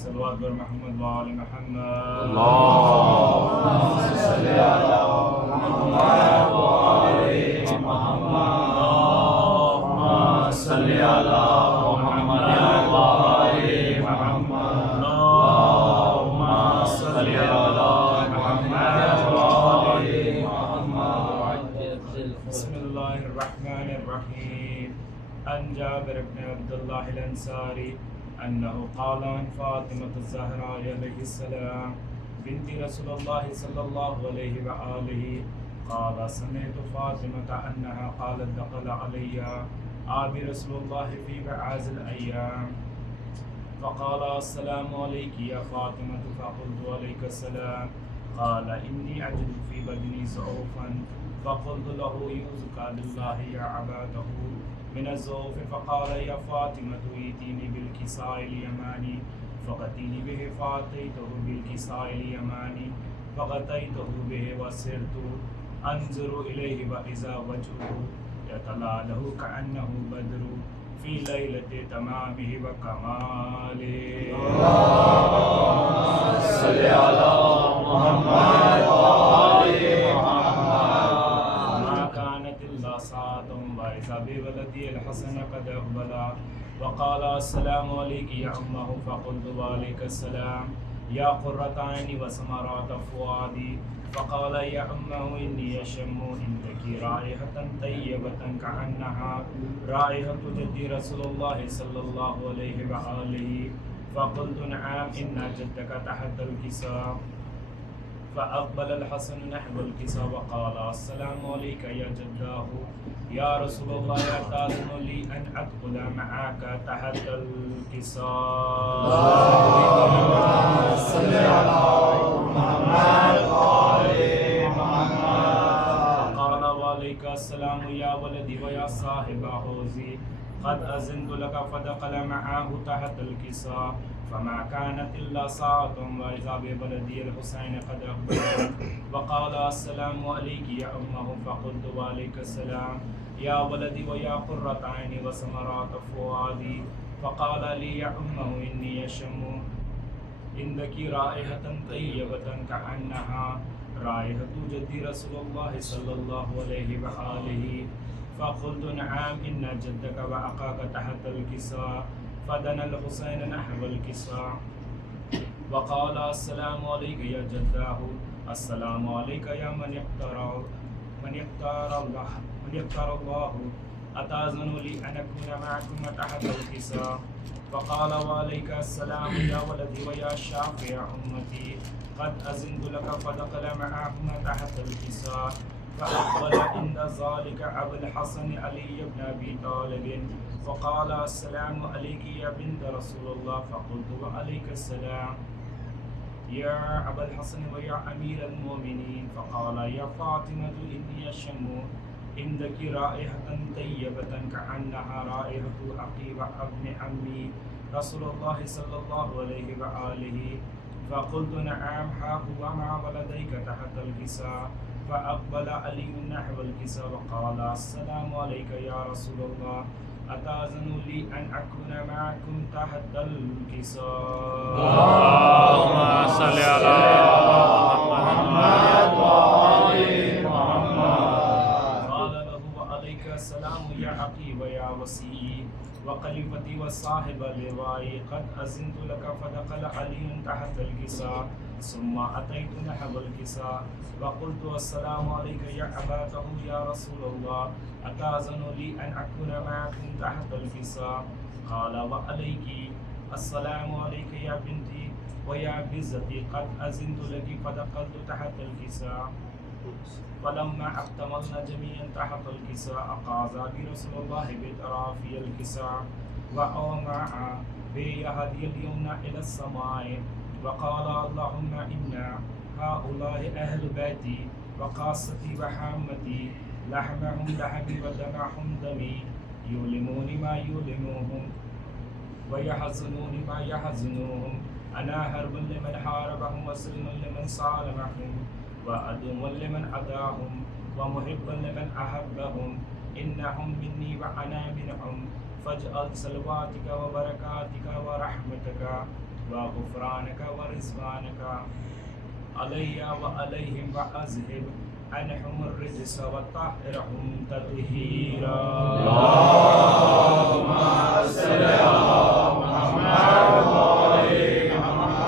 صلوات بر محمد وآل محمد اللهم صل على محمد وآل محمد. اللهم صل على محمد وآل محمد. اللهم صل على محمد وآل محمد. بسم الله الرحمن الرحيم. عن جابر بن عبد الله الأنصاري أنه قال عن فاطمة الزهراء عليه السلام بنت رسول الله صلى الله عليه وآله قال سمعت فاطمة أنها قالت دخل علي آبي رسول الله في بعاز الأيام فقال السلام عليك يا فاطمة فقلت عليك السلام. قال إني أجد في بدني ضعفا فقلت له يوزك لله يا عباده من الزوف. فقال يا فاطمة ائتيني بالكساء اليماني فغطيني به فأتيته بالكساء اليماني فغطيته به وسرت أنظر إليه وإذا وجهه يتلألأ كأنه بدر في ليلة تمامه وكماله. اللهم صل على محمد وآل محمد. ما كانت إلا ساعة وإذا بولدي الحسن قد أقبل وقال السلام عليك يا أمه فقلت وعليك السلام يا قرة عيني وثمرات فؤادي. فقال يا أمه إني أشم عندك رائحة طيبة كأنها رائحة جدي رسول الله صلى الله عليه وآله. فقلت نعم إن جدك تحت الكساء. فأقبل الحسن نحو الكساء وقال السلام عليك يا جداه يا رسول الله أتأذن لي أن أدخل معك تحت الكساء. اللهم صل على محمد وآل محمد. فقال وعليك السلام يا ولدي ويا صاحب حوزي قد أذنت لك. فدخل معه تحت الكساء فما كانت إلا ساعة وإذا بولدي الحسين قد أقبل وقال السلام عليك يا أمه. فقلت وعليك السلام يا ولدي ويا قرة عيني وثمرات فؤادي. فقال لي يا أمه إني أشم عندك رائحة طيبة كأنها رائحة جدي رسول الله صلى الله عليه وآله. فقلت نعم إن جدك وأخاك تحت الكساء. فدنا الحسين نحو الكساء وقال السلام عليك يا جداه السلام عليك يا من اختار الله أتأذن لي أن أكون معكم تحت الكساء. فقال وعليك السلام يا ولدي ويا شافع أمتي قد أذنت لك. فدخل معهم تحت الكساء فأقبل عند ذلك أبو الحسن علي بن أبي طالب فقال السلام عليك يا بنت رسول الله. فقلت وعليك السلام يا أبا الحسن ويا أمير المؤمنين. فقال يا فاطمة إني أشم عندك رائحة طيبة كأنها رائحة عقيب ابن عمي رسول الله صلى الله عليه وآله. فقلت نعم ها هو مع ولديك تحت الكساء. فأقبل علي نحو الكساء وقال السلام عليك يا رسول الله أتأذن لي أن أكون معكم تحت الكساء. اللهم صل على محمد وآل محمد. قال له وعليك السلام يا عقيب يا وسيء وخليفتي وصاحب لوائي قد أذنت لك. فدخل علي تحت الكساء ثم أتيت نحو الكساء وقلت السلام عليك يا أباته يا رسول الله أتأذن لي أن أكون معكم تحت الكساء. قال وعليك السلام عليك يا بنتي ويا بزتي قد أذنت لك. فدخلت تحت الكساء فلما احتملنا جميعا تحت الكساء أخذ برسول الله بطرافي الكساء وأومع بيهدي اليمنى إلى السماء وقال اللهم إن هؤلاء أهل بيتي وخاصتي وحامتي لحمهم لحمي ودمعهم دمي يؤلمون ما يؤلمهم ويحزنون ما يحزنهم أنا حرب لمن حاربهم وسلم لمن صالحهم وعدو لمن عداهم ومحب لمن أحبهم إنهم مني وأنا منهم فاجعل صلواتك وبركاتك ورحمتك وغفرانك ورضوانك علي وعليهم وأذهب عنهم الرجس وطهرهم تطهيرا اللهم صل على محمد وعلى محمد.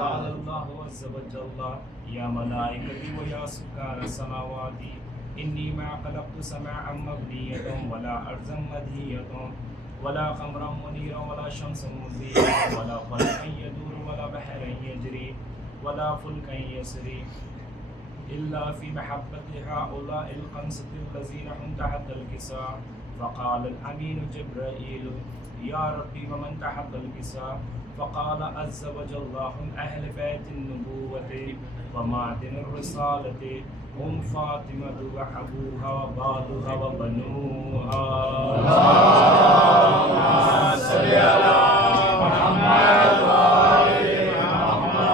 قال الله عز وجل يا ملائكتي ويا سكان السماوات إني ما خلقت سماعا مبنية ولا أرضا مدهية ولا قمرا منيرا ولا شمسا مضيئة ولا فلكا يدور ولا بحرا يجري ولا فلكا يسري إلا في محبة هؤلاء الخمسة الذين هم تحت الكساء. فقال الأمين جبرائيل يا ربي ومن تحت الكساء؟ فقال عز وجل هم أهل بيت النبوة ومعدن الرسالة هم فاطمة وأبوها وبالها وبنوها. اللهم صل على محمد وعلى محمد.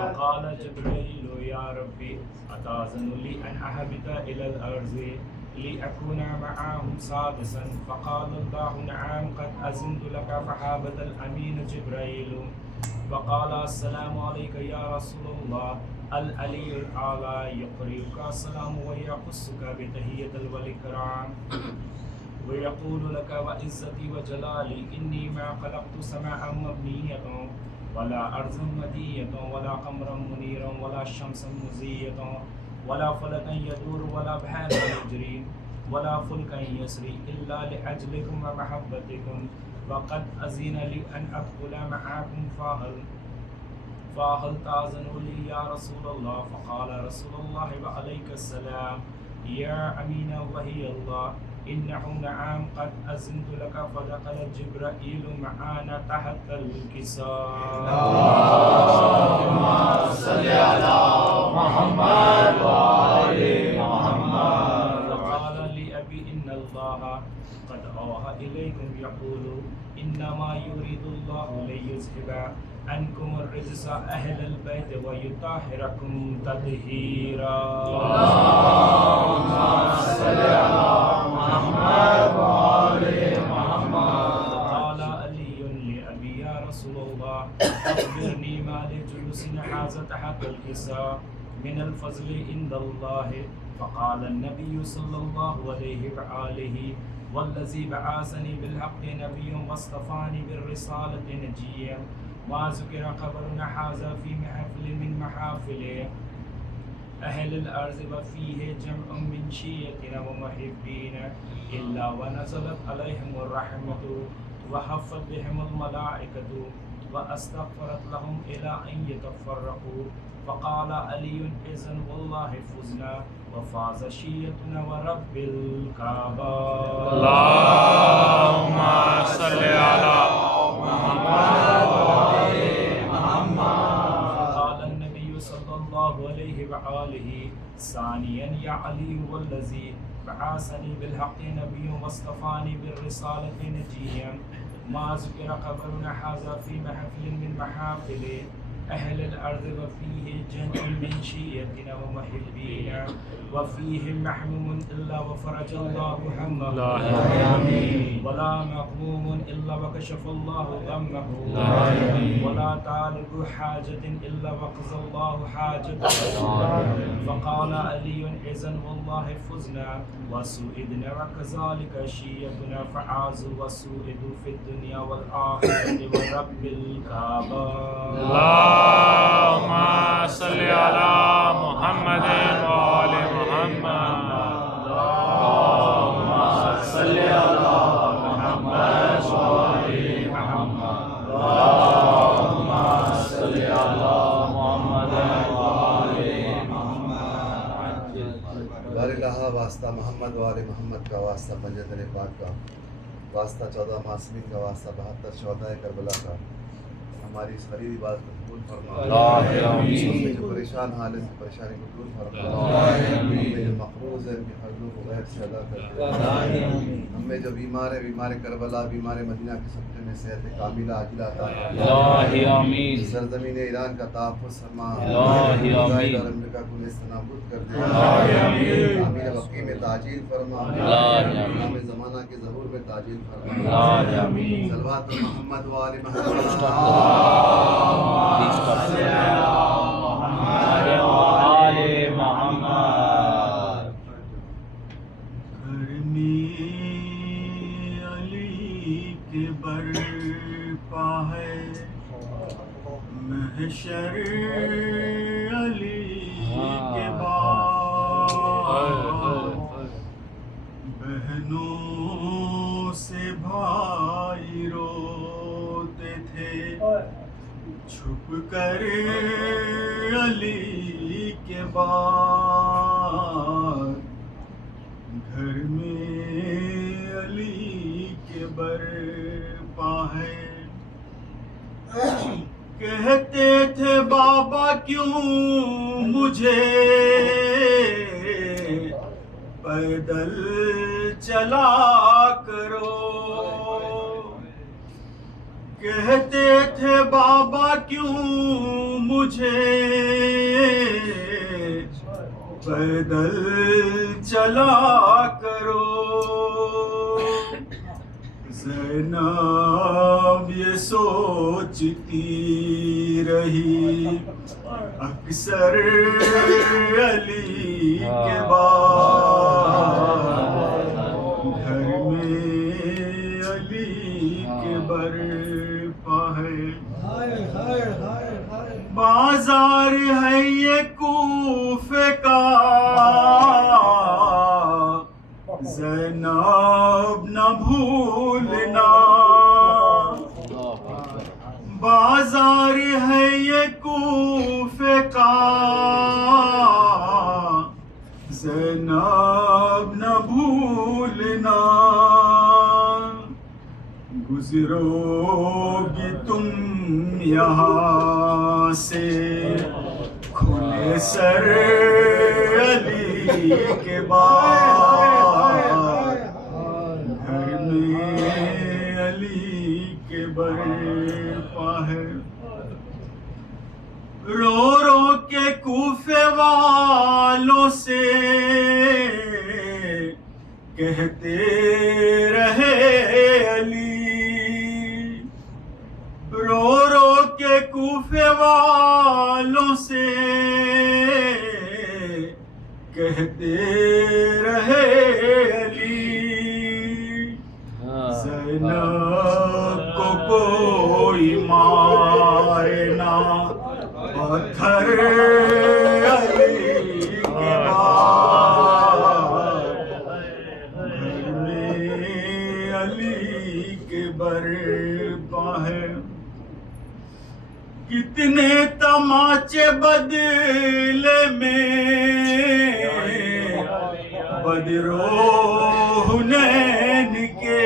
فقال جبرائيل يا ربي أتأذن لي أن أهبط إلى الأرض لأكون معهم سادسا؟ فقال الله نعم قد أذنت لك. فهبط الأمين جبرائيل وقال السلام عليك يا رسول الله. العلي الأعلى يقرئك السلام ويخصك بتحية والإكرام ويقول لك وعزتي وجلالي إني ما خلقت سماعا مبنية ولا أرضا مدية ولا قمرا منيرا ولا شمسا مزية ولا فلكا يدور ولا بحرا يجري ولا فلكا يسري إلا لأجلكم ومحبتكم وقد أذن لي أن أدخل معكم فهل تأذن لي يا رسول الله؟ فقال رسول الله وعليك السلام يا أمين وهي الله إنهم نعم قد أذنت لك. فدخل جبرائيل معنا تحت الكساء. اللهم صل على محمد وعلى محمد. فقال لي أبي إن الله قد أوحى إليكم يقول إنما يريد الله ليذهب عنكم الرجس أهل البيت ويطهركم تطهيرا. اللهم صل على محمد وعلى محمد. قال علي لأبي يا رسول الله أخبرني ما لجلوس هذا تحت الكساء من الفضل عند الله. فقال النبي صلى الله عليه وآله والذي بعثني بالحق نبي واصطفاني بالرسالة نجيا ما ذكر قبرنا هذا في محفل من محافل أهل الأرض وفيه جمع من شيعتنا ومحبين إلا ونزلت عليهم الرحمة وحفت بهم الملائكة واستغفرت لهم إلى أن يتفرقوا. فقال علي إذن والله فزنا وفاز شيعتنا ورب الكعبة. اللهم صل على محمد وعلى محمد. فقال النبي صلى الله عليه وآله ثانيا يا علي والذي بعثني بالحق نبي واصطفاني بالرسالة نجيا ما ذكر قبرنا هذا في محفل من محافل أهل الأرض وفيه جمع من شيعتنا ومحبينا وفيهم محموم إلا وفرج الله همه ولا مغموم إلا وكشف الله غمه ولا طالب حاجة إلا وقضى الله حاجته. فقال علي إذن والله فزنا وسئدنا وكذلك شيعتنا فعازوا وسئدوا في الدنيا والآخرة ورب الكعبة. اللهم صل على محمد وعلى محمد. اللهم صل على محمد وعلى محمد. اللهم صل على محمد وعلى محمد. بار الہ واسطہ محمد وآل محمد کا، واسطہ پنجتن پاک کا، واسطہ 14 معصومین کا، واسطہ 72 شہدائے کربلا کا، ہماری اس غریب عبادت قبول فرما. آمین. ہم میں جو پریشان حال ہے پریشانی کو دور فرما. ہم میں جو مقروض ہے ان کی قرضوں کو غیر سے ادا کر دے. ہم میں جو بیمار ہے بیمار کربلا بیمار مدینہ کے صدقے میں صحت کاملہ عاجلہ عطا فرما. آمین. سرزمین ایران کا تحفظ فرما. آمین. اسرائیل اور امریکہ کو نیست نابود کر دے. آمین. امیر وقی میں تاجیل فرما. آمین. امام زمانہ کے ظہور میں تاجیل فرما. آمین. صلوات محمد و آل محمد. محشر علی کے بعد بہنوں سے بھائی روتے تھے چھپ کر علی کے بعد گھر میں علی کے برپا ہے. کہتے تھے بابا کیوں مجھے پیدل چلا کرو. کہتے تھے بابا کیوں مجھے پیدل چلا کرو. زینب یہ سوچتی رہی اکثر علی کے بعد گھر میں علی کے برپا ہے. بازار ہے یہ کوفے کا زینب نہ بھولنا. بازار ہے یہ کوفے کا زینب نہ بھولنا. گزرو گی تم یہاں سے کھلے سر علی کے بعد گھر میں علی کے برپا ہے. رو رو کے کوفے والوں سے کہتے رہے علی. رو رو کے کوفے والوں سے کہتے رہے علی. زینب کو کوئی مارے نہ پتھر علی کے بعد گھر میں علی کے برپا ہے. کتنے تماچے بدلے میں بدرو حنین کے.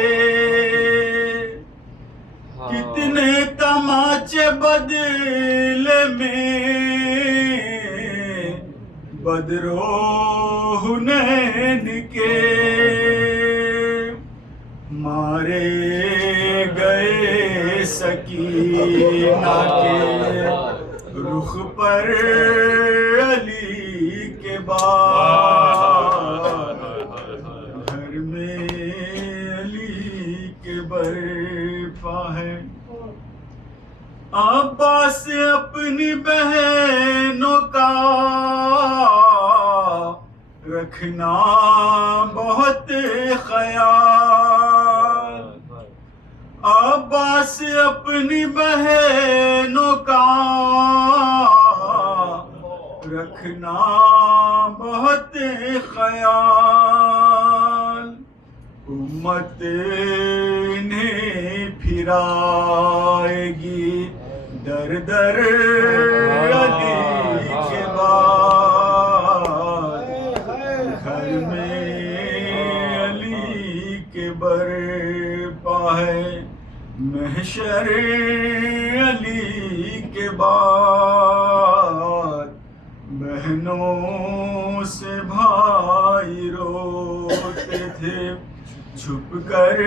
کتنے تماچے بدلے میں بدرو حنین کے. مارے گئے سکینہ کے رخ پر علی کے بعد گھر میں علی کے برپا ہے. عباس اپنی بہنوں کا رکھنا بہت خیال. عباس اپنی بہنوں کا رکھنا بہت خیال. امت انہیں پھرائے گی در در علی کے بعد گھر میں علی کے برپا ہے. محشر علی کے کے بعد بہنوں سے بھائی روتے تھے چھپ کر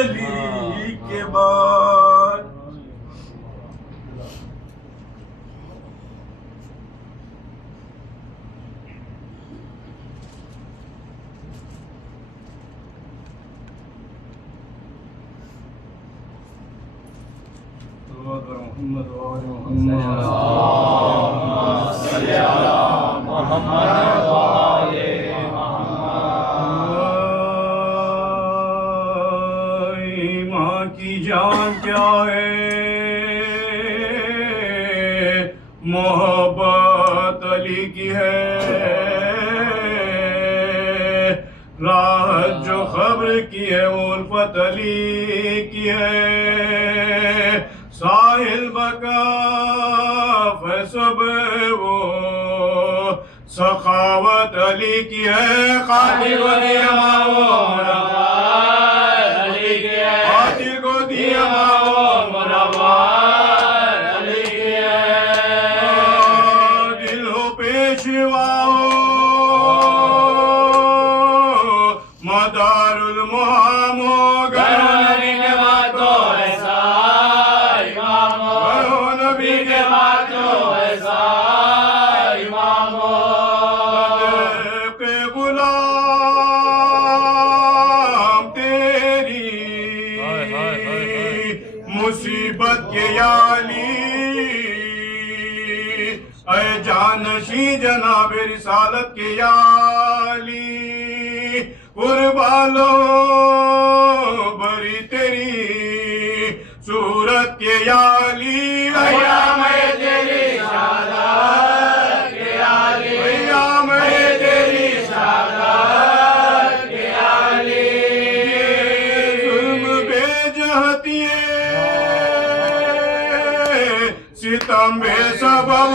علی کے بعد. محمد وآل محمد صلی علی محمد وآل محمد. ماں کی جان کیا ہے محبت علی کی ہے راحت جو خبر کی ہے وہ الفت علی کی ہے ساحل بکاف صبح وہ سخاوت علی کی ہے قاتل کو دیا منور علی کی ہے قاتل کو دیا منور علی کی ہے دل ہو پیشوا مدار المہام ہو نبی کے بعد تو ایسا امام ہو نبی کے بعد تو ایسا امام ہو کے غلام تیری مصیبت کے یالی اے جانشی جناب رسالت کے یالی قربالو بری تیری صورت کے یالی ایام تیری شہادت کے علی ایام تیری شہادت کے علی ظلم بے جہتی ستم بے سبب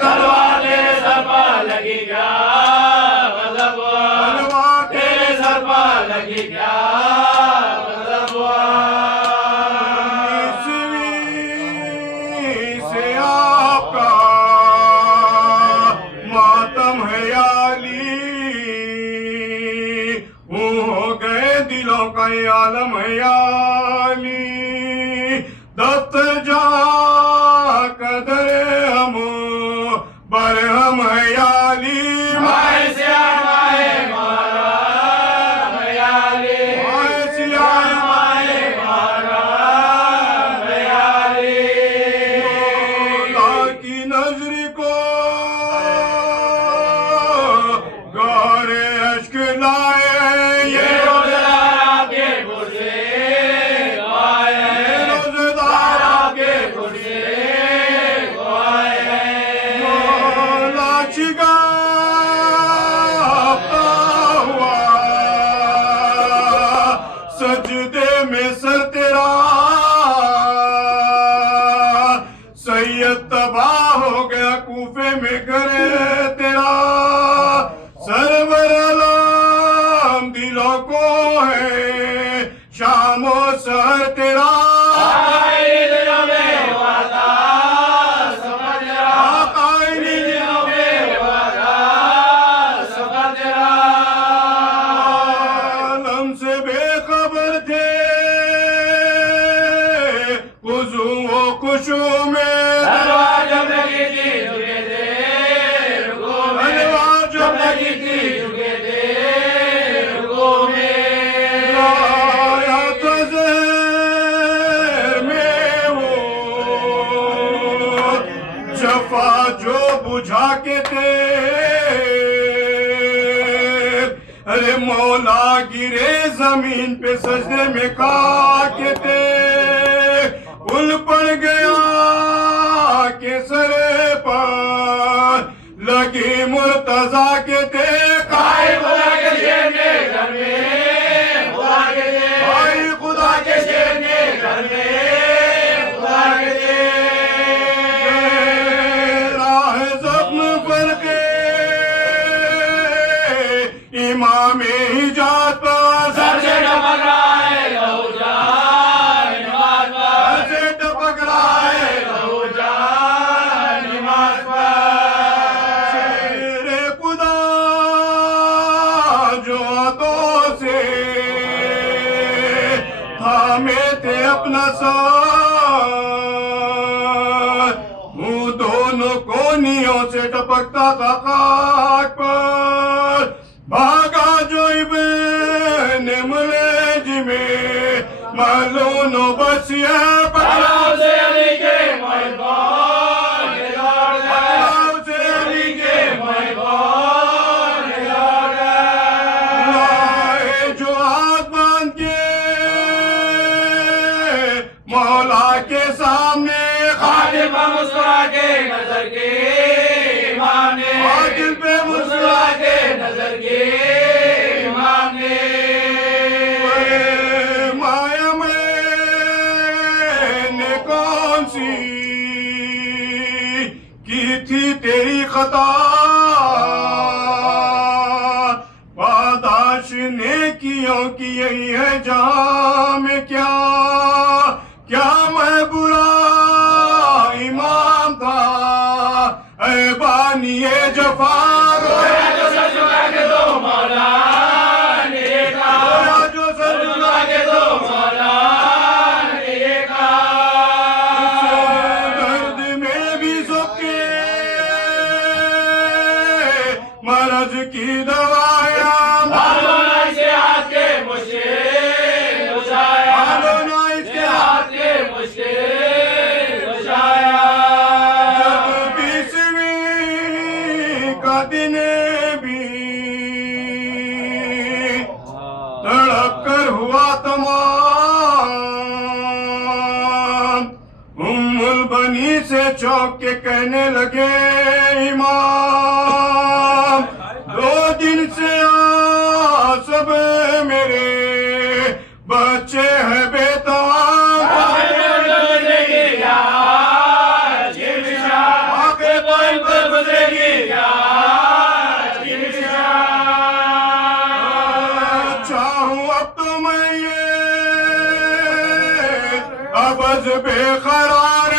تلوار تیرے سر پر لگی گیا غضب تیرے سر پر لگی گیا غضب سے آپ کا ماتم ہے علی وہ ہو گئے دلوں کا یہ عالم ہے علی دفتر جا قدر ہم برہم ہے علی مائے سیاہ مائے مارا علی مائے سیاہ مائے مارا علی مولا کی نظر کو گارے اشک لائے یہ روزدار آپ کے گھر آئے روزدار آپ کے گھر آئے مولا چگاتا ہوا سجدے میں سر تیرا سید تباہ ہو گیا کوفے میں گھر تیرا سرور علام دلوں کو ہے شام و سحر تیرا دلوں میں ہوا تھا سمجھ رہا آقائنی دلوں میں ہوا تھا سمجھ رہا عالم سے بے خبر تھے خضوع و خشوع میں تلوار جب لگی تھی جھکے تھے رکوع میں تلوار جب لگی تھی جھکے تھے رکوع میں آیا تھا زہر میں وہ جفا جو بجھا کے تھے ارے مولا گرے زمین پہ سجدے میں کہا کے تھے پل پڑ گیا کے سر پر لگی مرتضیٰ کے تھے آئے خدا کے شیر نے گھر میں خدا کے دے آئی خدا کے شیر نے گھر میں خدا کے دے راہ زخم پر کے امام حجاز پر سر سے ٹپک رہا ہے لہو جان نماز پر سے ٹپک رہا ہے لہو تھے اپنا ساتھ، منہ دونوں کونیوں سے ٹپکتا تھا خاک پر، بھاگا جو ابن ملیجم ملون و بسیہ پناہ سے علی کے محبان لڑ گئے، پناہ سے علی کے محبان لڑ گئے، لائے جو ہاتھ باندھ کے مولا کے سامنے خادم مسکرا کے نظر کے امام نے، عادل پہ مسکرا کے نظر کے امام نے، مایا میں نے کون سی کی تھی تیری خطا، پاداش نیکیوں کی یہی ہے جہاں میں، کیا میں برا امام تھا، اے بانی جفا رویا جو سر جھکا کے دو مولا نے یہ کہا، رویا جو سر جھکا کے دو مولا نے یہ کہا، درد میں بھی سکے مرض کی دوایا، معلوم نہ اس کے ہاتھ کے مشکل کشایا، معلوم نہ اس کے ہاتھ کے مشکل کشایا، جب 20ویں کا دن بھی تڑپ کر ہوا تمام، البنی سے چوک کے کہنے لگے امام، 2 دن سے سب میرے بچے ہیں بے تمام، چاہوں اب تو میں یہ عبض بے قرار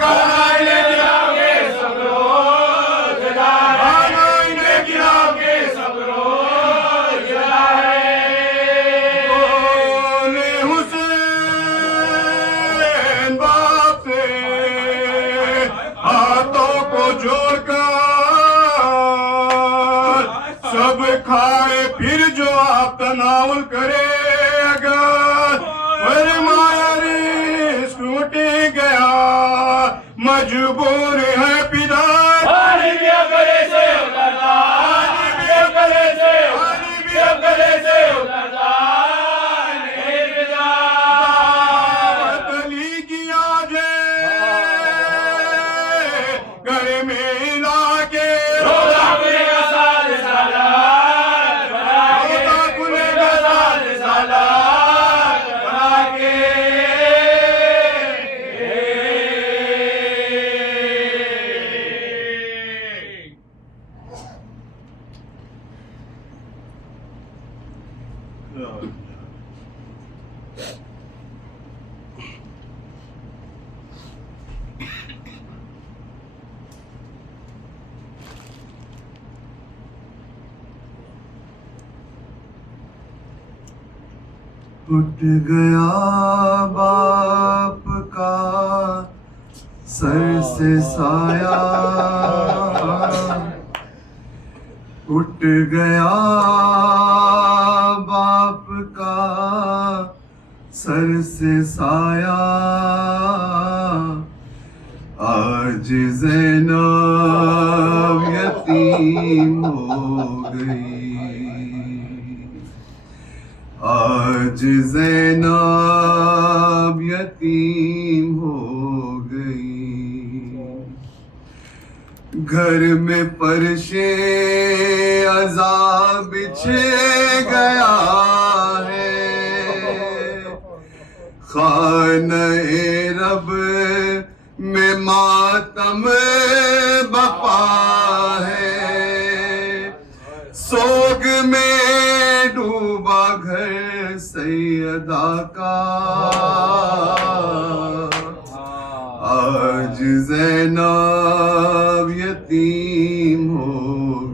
گرانے سب روز گرانے گرانے سب روز جلائے، بولے حسین باپ سے ہاتھوں کو جوڑ کر سب کھائے پھر جو آپ تناول کرے، اگر فرمایا رزق اٹھ گیا مجبور ہے پدر، پانی بھی اب گلے سے اترتا، پانی بھی اب گلے سے اترتا، نہیں بجا دعوت علی کی آجے گھر میں لا کے، روزہ کھلے گا سال سالار بنا کے، روزہ کھلے گا سال سالار بنا کے، اٹھ گیا باپ کا سر سے سایہ، اٹھ گیا باپ کا سر سے سایہ، آج زینب یتیم ہو گئی، آج زینب یتیم ہو گئی، گھر میں فرش عذاب بچھے گیا ہے، خانہ رب میں ماتم بپا ہے، سوگ میں ڈوبا گھر سیدہ کا، آج زینب یتیم ہو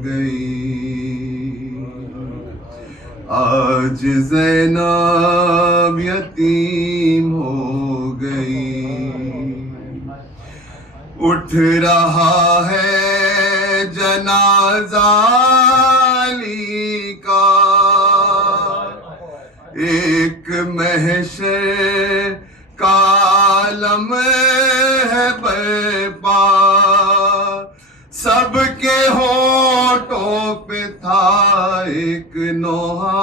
گئی، آج زینب یتیم ہو گئی، اٹھ رہا ہے جنازہ علی کا، ایک محشر کا عالم ہے برپا، سب کے ہونٹوں پہ تھا ایک نوحہ،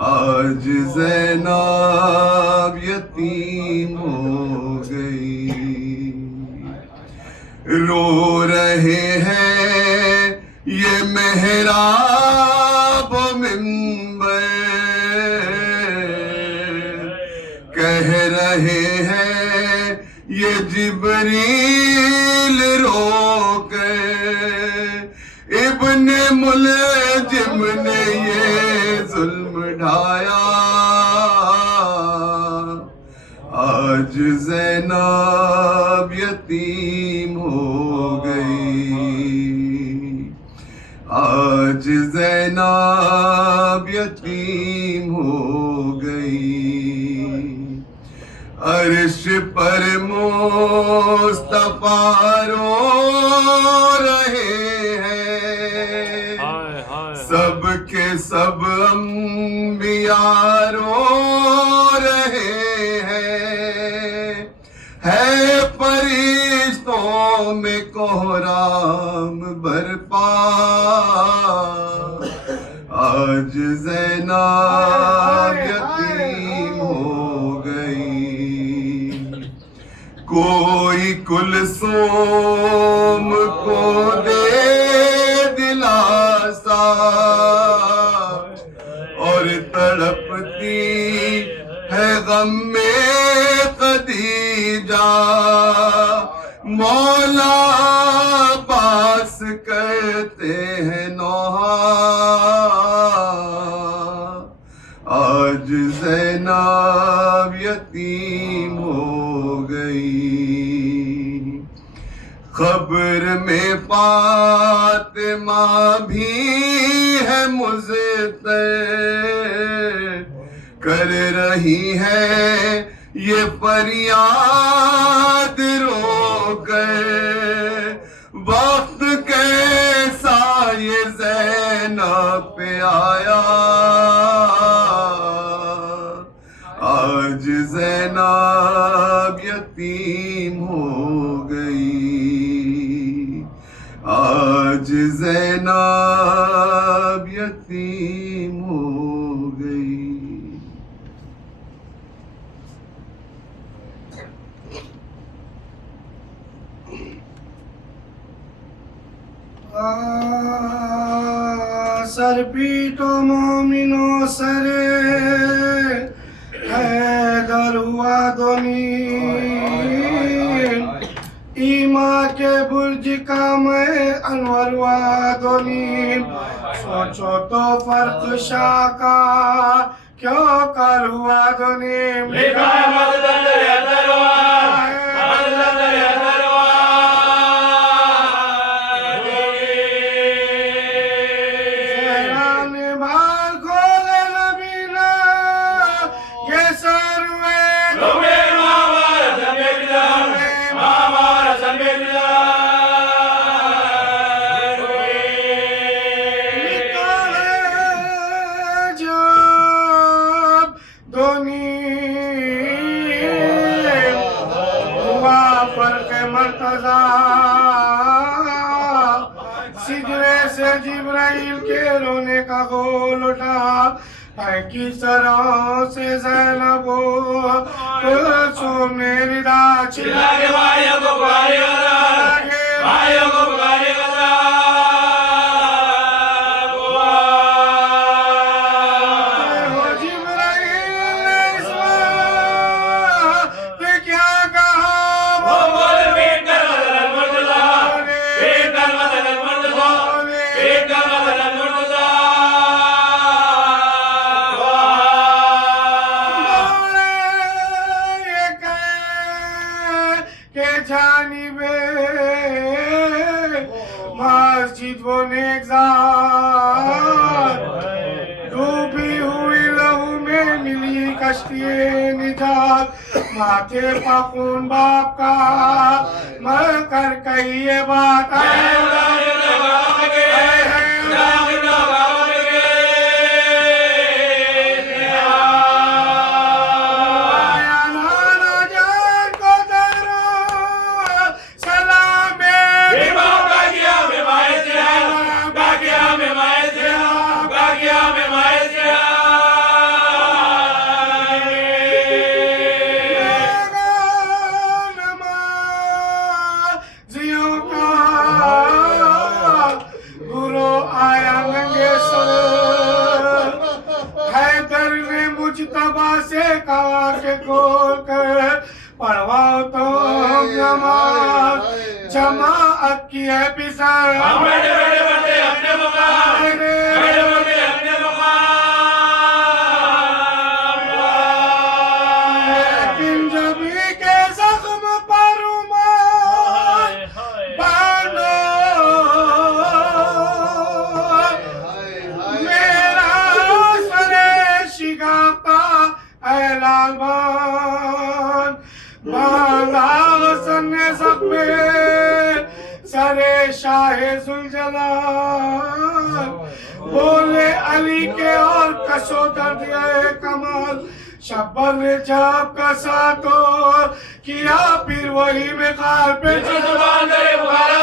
آج زینب یتیم ہو گئی، رو رہے ہیں یہ محراب و منبر، کہہ رہے ہیں یہ جبریل رو کر، ابن ملجم نے یہ ظلم ڈھایا، آج زینب یتیم ہو گئی، آج زینب یتیم ہو گئی، عرش پر مصطفیٰ رو رہے ہیں، سب کے سب انبیاء رو رہے ہیں، ہے فرشتوں میں کوہرام برپا، آج زینب یتیم ہو گئی، کوئی کلثوم کو دے دلاسا، اور تڑپتی ہے غم میں خدیجہ، مولا پاس کرتے ہیں نوحہ، آج زینب یتیم ہو گئی، خبر میں فاطمہ بھی ہے مضطر، کر رہی ہے یہ فریاد رو کر، وقت کیسا یہ زینب پہ آیا، آج زینب یتیم ہو گئی، آج زینب یتیم ہو گئی۔ سر پیٹو مومنو سر حیدر ہوا دو نیم، ایمان کے برج کا میں انور ہوا دو نیم، سوچو تو فرق شاہ کا کیوں کر ہوا دو نیم، لکھا ہے مقدر دروا مقدر دروا سجرے سے جبرائیل کے رونے کا گول اٹھا، اے کس طرح سے زینب کلثوم نے ردا چلا کے بھائیوں کو پکارے گا، بھائیوں کو پکارے گا، مسجد وہ نیک زاد کشتی نجات ماتھے پخون باپ کا مر کر کہی یہ بات سے کہا کہ کھول کر پڑھواؤ تو نماز جماعت کی ہے پسر لیکن جبھی کے زخم پر رومال باندھو میرا سر شگافتہ اے لالبان باندھا سن زخم سر شاہ ذوالجلال بولے علی کے اور کشو درد کمال شبر نے جاب کا ساتھ اور کیا پھر وہی میں خال پہ زبان دے بخارا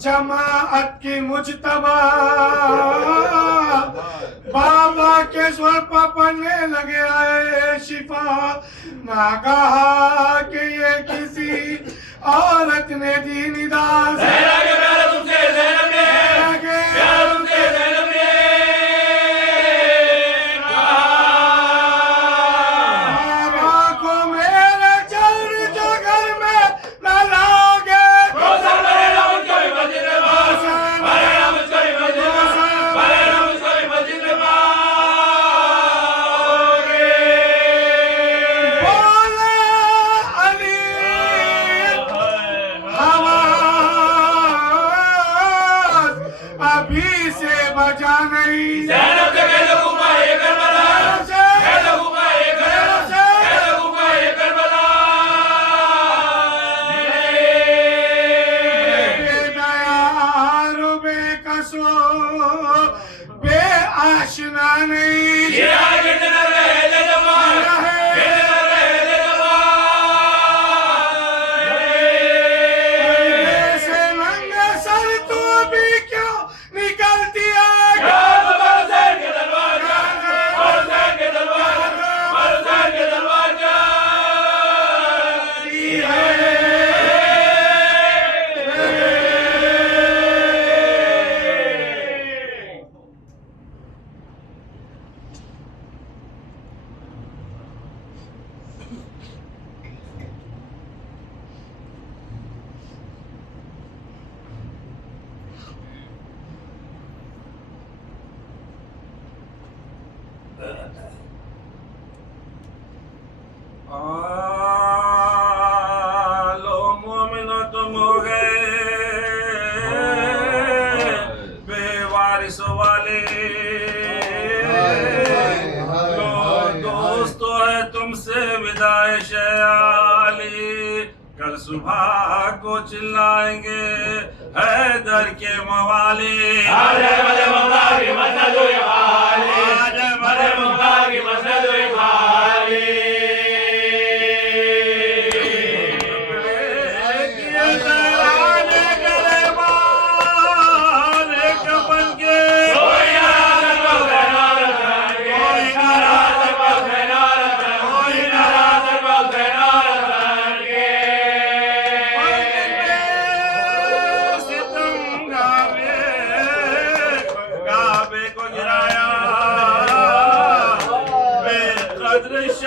جماعت کی مجتبہ بابا کے سور پا پڑھنے لگے آئے شفا نہ کہا کہ یہ کسی عورت نے دی ندا زہرہ کے پیارے تم سے زینب نے پیارے تم سے زینب نے بابا کو میرے چل جو گھر میں نہ لاؤگے روزہ میرے نام کو بھی مسجد میں باس میرے نام کو بھی مسجد میں باس میرے نام کو بھی مسجد میں بولے علی ابھی سے بجا نہیں زینب سے کہہ لگوں پائے کربلا کہہ لگوں پائے کربلا کہہ لگوں پائے کربلا بے دیار بے کسو بے آشنا نہیں یہ آگے نہ رہے لے جوان لو مومنو تم ہو گئے بے وارث والے لو دوستو ہے تم سے وداع علی کل صبح کو چلائیں گے حیدر کے موالی آجے مدے ممدار کی مسجد ہوئی خالی آجے مدے ممدار کی مسجد ہوئی خالی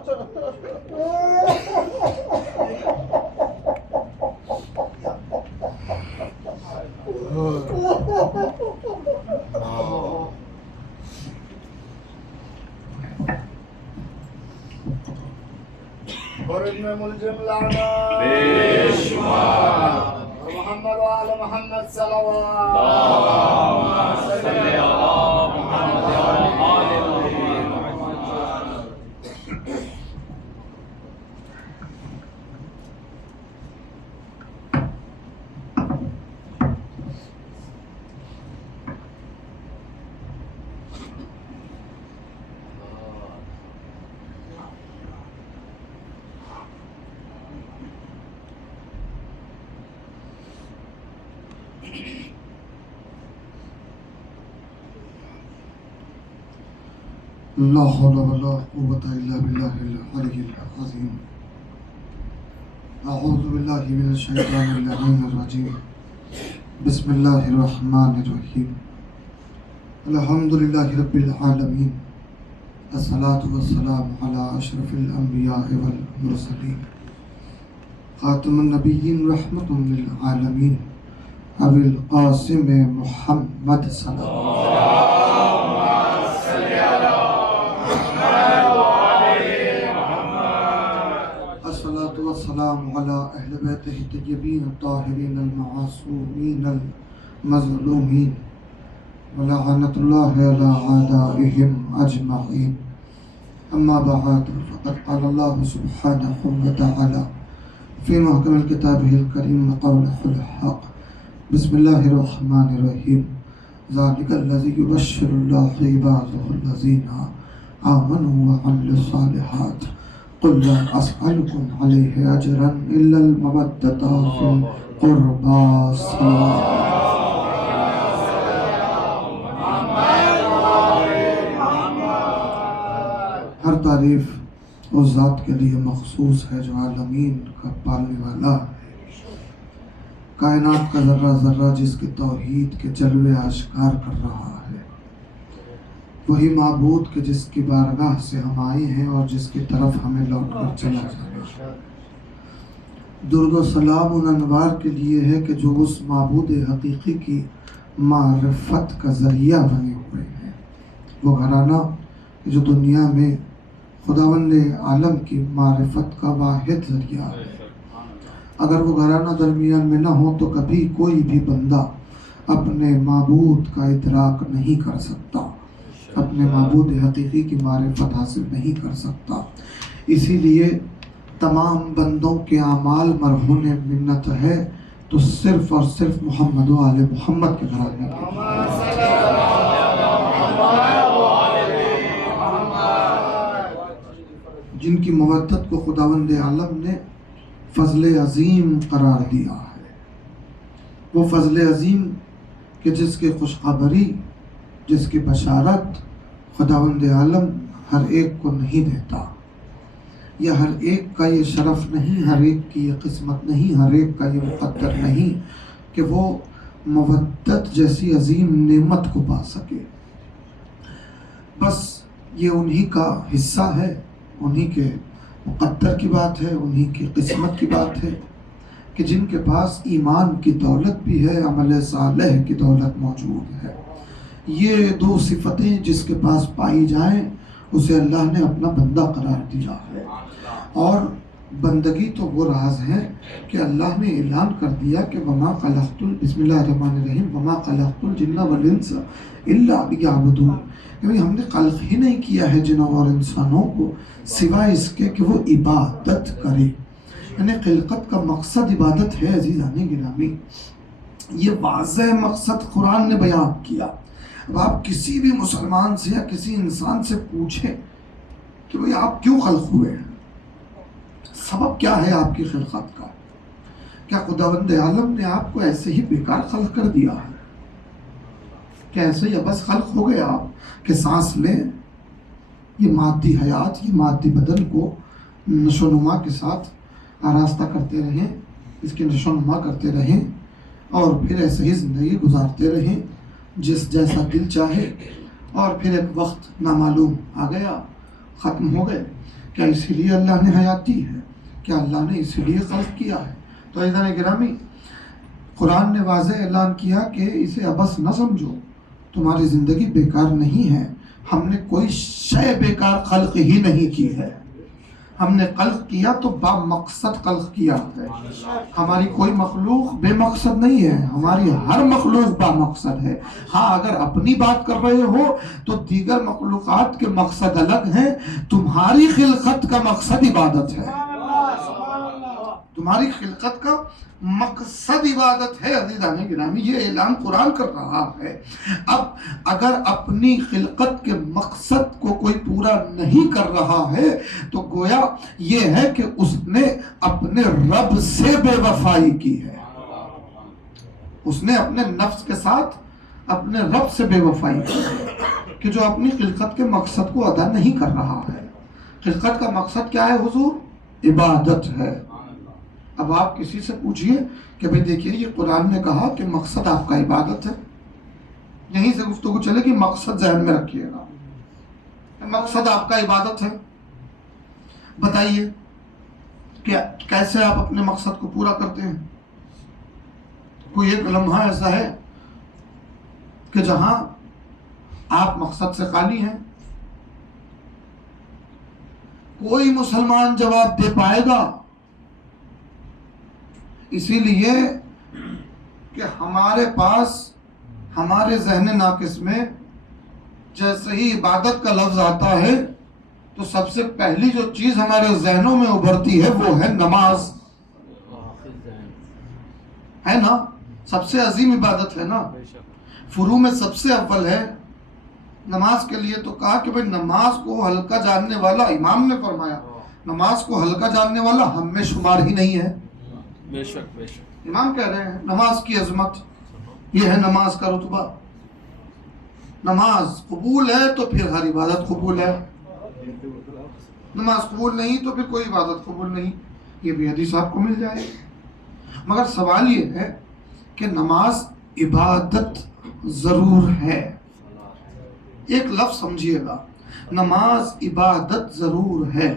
اور ان میں ملزم لانا محمد وآل محمد صلوات لا حول ولا قوة إلا بالله العلي العظيم. أعوذ بالله من الشيطان اللعين الرجيم. بسم الله الرحمن الرحيم. الحمد لله رب العالمين. الصلاة والسلام على أشرف الأنبياء والمرسلين. خاتم النبيين رحمة للعالمين. أبي القاسم محمد صلى الله عليه وسلم. والسلام على أهل بيته الطيبين الطاهرين المعصومين المظلومين ولعنة الله على أعدائهم أجمعين. أما بعد فقد قال الله سبحانه وتعالى في محكم كتابه الكريم قوله الحق. بسم الله الرحمن الرحيم. ذلك الذي يبشر الله عباده الذين آمنوا وعملوا الصالحات. قل لا أسألكم عليه أجرا إلا المودة في القربى. ہر تعریف اس ذات کے لیے مخصوص ہے جو عالمین کا پالنے والا ہے، کائنات کا ذرہ ذرہ جس کی توحید کے جلوے اشکار کر رہا ہے، وہی معبود کہ جس کی بارگاہ سے ہم آئے ہیں اور جس کی طرف ہمیں لوٹ کر چلا جانا ہے۔ درود و سلام ان انوار کے لیے ہے کہ جو اس معبود حقیقی کی معرفت کا ذریعہ بنے ہوئے ہیں، وہ گھرانہ جو دنیا میں خداوند عالم کی معرفت کا واحد ذریعہ ہے۔ اگر وہ گھرانہ درمیان میں نہ ہو تو کبھی کوئی بھی بندہ اپنے معبود کا ادراک نہیں کر سکتا، اپنے معبود حقیقی کی معرفت حاصل نہیں کر سکتا۔ اسی لیے تمام بندوں کے اعمال مرہون منت ہے تو صرف اور صرف محمد و آل محمد کے گھرانے کے جن کی مودت کو خداوند عالم نے فضل عظیم قرار دیا ہے۔ وہ فضل عظیم کہ جس کی خوشخبری، جس کی بشارت خداوند عالم ہر ایک کو نہیں دیتا، یا ہر ایک کا یہ شرف نہیں، ہر ایک کی یہ قسمت نہیں، ہر ایک کا یہ مقدر نہیں کہ وہ مودت جیسی عظیم نعمت کو پا سکے۔ بس یہ انہی کا حصہ ہے، انہی کے مقدر کی بات ہے، انہی کی قسمت کی بات ہے کہ جن کے پاس ایمان کی دولت بھی ہے، عمل صالح کی دولت موجود ہے۔ یہ دو صفتیں جس کے پاس پائی جائیں اسے اللہ نے اپنا بندہ قرار دیا ہے۔ اور بندگی تو وہ راز ہے کہ اللہ نے اعلان کر دیا کہ وما خلقت بسم اللہ الرحمن الرحیم وما خلقت الجن والانس الا لیعبدون، یعنی ہم نے خلق ہی نہیں کیا ہے جنوں اور انسانوں کو سوائے اس کے کہ وہ عبادت کرے، یعنی خلقت کا مقصد عبادت ہے۔ عزیزان گرامی، یہ واضح مقصد قرآن نے بیان کیا۔ اب آپ کسی بھی مسلمان سے یا کسی انسان سے پوچھیں کہ بھئی آپ کیوں خلق ہوئے ہیں، سبب کیا ہے آپ کی خلقت کا؟ کیا خداوند عالم نے آپ کو ایسے ہی بیکار خلق کر دیا ہے؟ کیا ایسے ہی بس خلق ہو گئے آپ کہ سانس لیں؟ یہ مادی حیات، یہ مادی بدن کو نشو و نما کے ساتھ آراستہ کرتے رہیں، اس کی نشو و نما کرتے رہیں اور پھر ایسے ہی زندگی گزارتے رہیں جس جیسا دل چاہے، اور پھر ایک وقت نامعلوم آ گیا، ختم ہو گئے، کیا اسی لیے اللہ نے حیات دی ہے؟ کیا اللہ نے اسی لیے خلق کیا ہے؟ تو عزیزان گرامی، قرآن نے واضح اعلان کیا کہ اسے عبث نہ سمجھو، تمہاری زندگی بیکار نہیں ہے، ہم نے کوئی شے بیکار خلق ہی نہیں کی ہے، ہم نے خلق کیا تو با مقصد خلق کیا ہے، ہماری کوئی مخلوق بے مقصد نہیں ہے، ہماری ہر مخلوق با مقصد ہے۔ ہاں اگر اپنی بات کر رہے ہو تو دیگر مخلوقات کے مقصد الگ ہیں، تمہاری خلقت کا مقصد عبادت ہے، تمہاری خلقت کا مقصد عبادت ہے۔ عزیزان گرامی، یہ اعلان قرآن کر رہا ہے۔ اب اگر اپنی خلقت کے مقصد کو کوئی پورا نہیں کر رہا ہے تو گویا یہ ہے کہ اس نے اپنے رب سے بے وفائی کی ہے، اس نے اپنے نفس کے ساتھ اپنے رب سے بے وفائی کی ہے کہ جو اپنی خلقت کے مقصد کو ادا نہیں کر رہا ہے۔ خلقت کا مقصد کیا ہے حضور؟ عبادت ہے۔ اب آپ کسی سے پوچھئے کہ بھئی دیکھیے یہ قرآن نے کہا کہ مقصد آپ کا عبادت ہے، یہیں سے گفتگو چلے کہ مقصد ذہن میں رکھیے گا، مقصد آپ کا عبادت ہے، بتائیے کہ کیسے آپ اپنے مقصد کو پورا کرتے ہیں؟ کوئی ایک لمحہ ایسا ہے کہ جہاں آپ مقصد سے خالی ہیں؟ کوئی مسلمان جواب دے پائے گا؟ اسی لیے کہ ہمارے پاس ہمارے ذہن ناقص میں جیسے ہی عبادت کا لفظ آتا ہے تو سب سے پہلی جو چیز ہمارے ذہنوں میں ابھرتی ہے وہ ہے نماز، ہے نا؟ سب سے عظیم عبادت ہے نا، فروع میں سب سے اول ہے نماز کے لیے تو کہا کہ بھئی نماز کو ہلکا جاننے والا، امام نے فرمایا نماز کو ہلکا جاننے والا ہم میں شمار ہی نہیں ہے۔ بے شک بے شک، امام کہہ رہے ہیں نماز کی عظمت یہ ہے، نماز کا رتبہ، نماز قبول ہے تو پھر ہر عبادت قبول ہے، نماز قبول نہیں تو پھر کوئی عبادت قبول نہیں، یہ بھی حدیث آپ کو مل جائے۔ مگر سوال یہ ہے کہ نماز عبادت ضرور ہے، ایک لفظ سمجھیے گا، نماز عبادت ضرور ہے،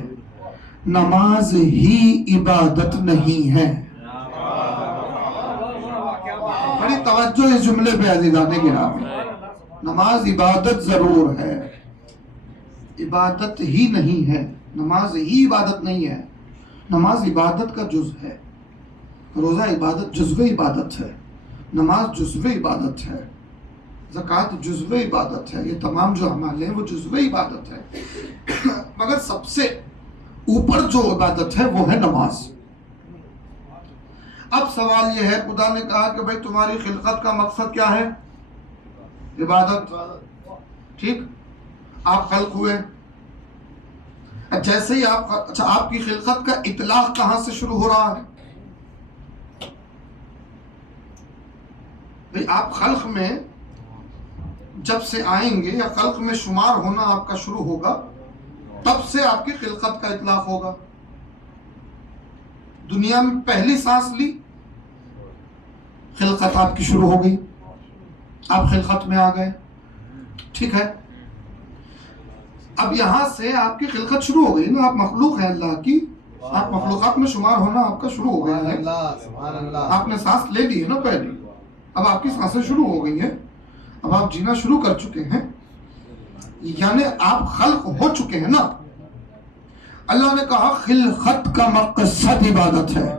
نماز ہی عبادت نہیں ہے۔ بڑی توجہ اس جملے پہ عزیزان گرامی، نماز عبادت ضرور ہے، عبادت ہی نہیں ہے، نماز ہی عبادت نہیں ہے، نماز عبادت کا جز ہے، روزہ عبادت جزو عبادت ہے، نماز جزو عبادت ہے، زکوٰۃ جزو عبادت ہے، یہ تمام جو اعمال ہیں وہ جزو عبادت ہے، مگر سب سے اوپر جو عبادت ہے وہ ہے نماز۔ اب سوال یہ ہے، خدا نے کہا کہ بھئی تمہاری خلقت کا مقصد کیا ہے؟ عبادت، ٹھیک؟ آپ خلق ہوئے، جیسے ہی آپ کی خلقت کا اطلاق کہاں سے شروع ہو رہا ہے؟ بھئی آپ خلق میں جب سے آئیں گے یا خلق میں شمار ہونا آپ کا شروع ہوگا تب سے آپ کی خلقت کا اطلاق ہوگا۔ دنیا میں پہلی سانس لی، خلقت آپ کی شروع ہو گئی، آپ خلقت میں آ گئے، ٹھیک ہے؟ اب یہاں سے آپ کی خلقت شروع ہو گئی نا، آپ مخلوق ہیں اللہ کی، آپ مخلوقات میں شمار ہونا آپ کا شروع ہو گیا ہے، آپ نے سانس لے لی ہے نا پہلی، اب آپ کی سانسیں شروع ہو گئی ہیں، اب آپ جینا شروع کر چکے ہیں، یعنی آپ خلق ہو چکے ہیں نا۔ اللہ نے کہا خلقت کا مقصد عبادت ہے۔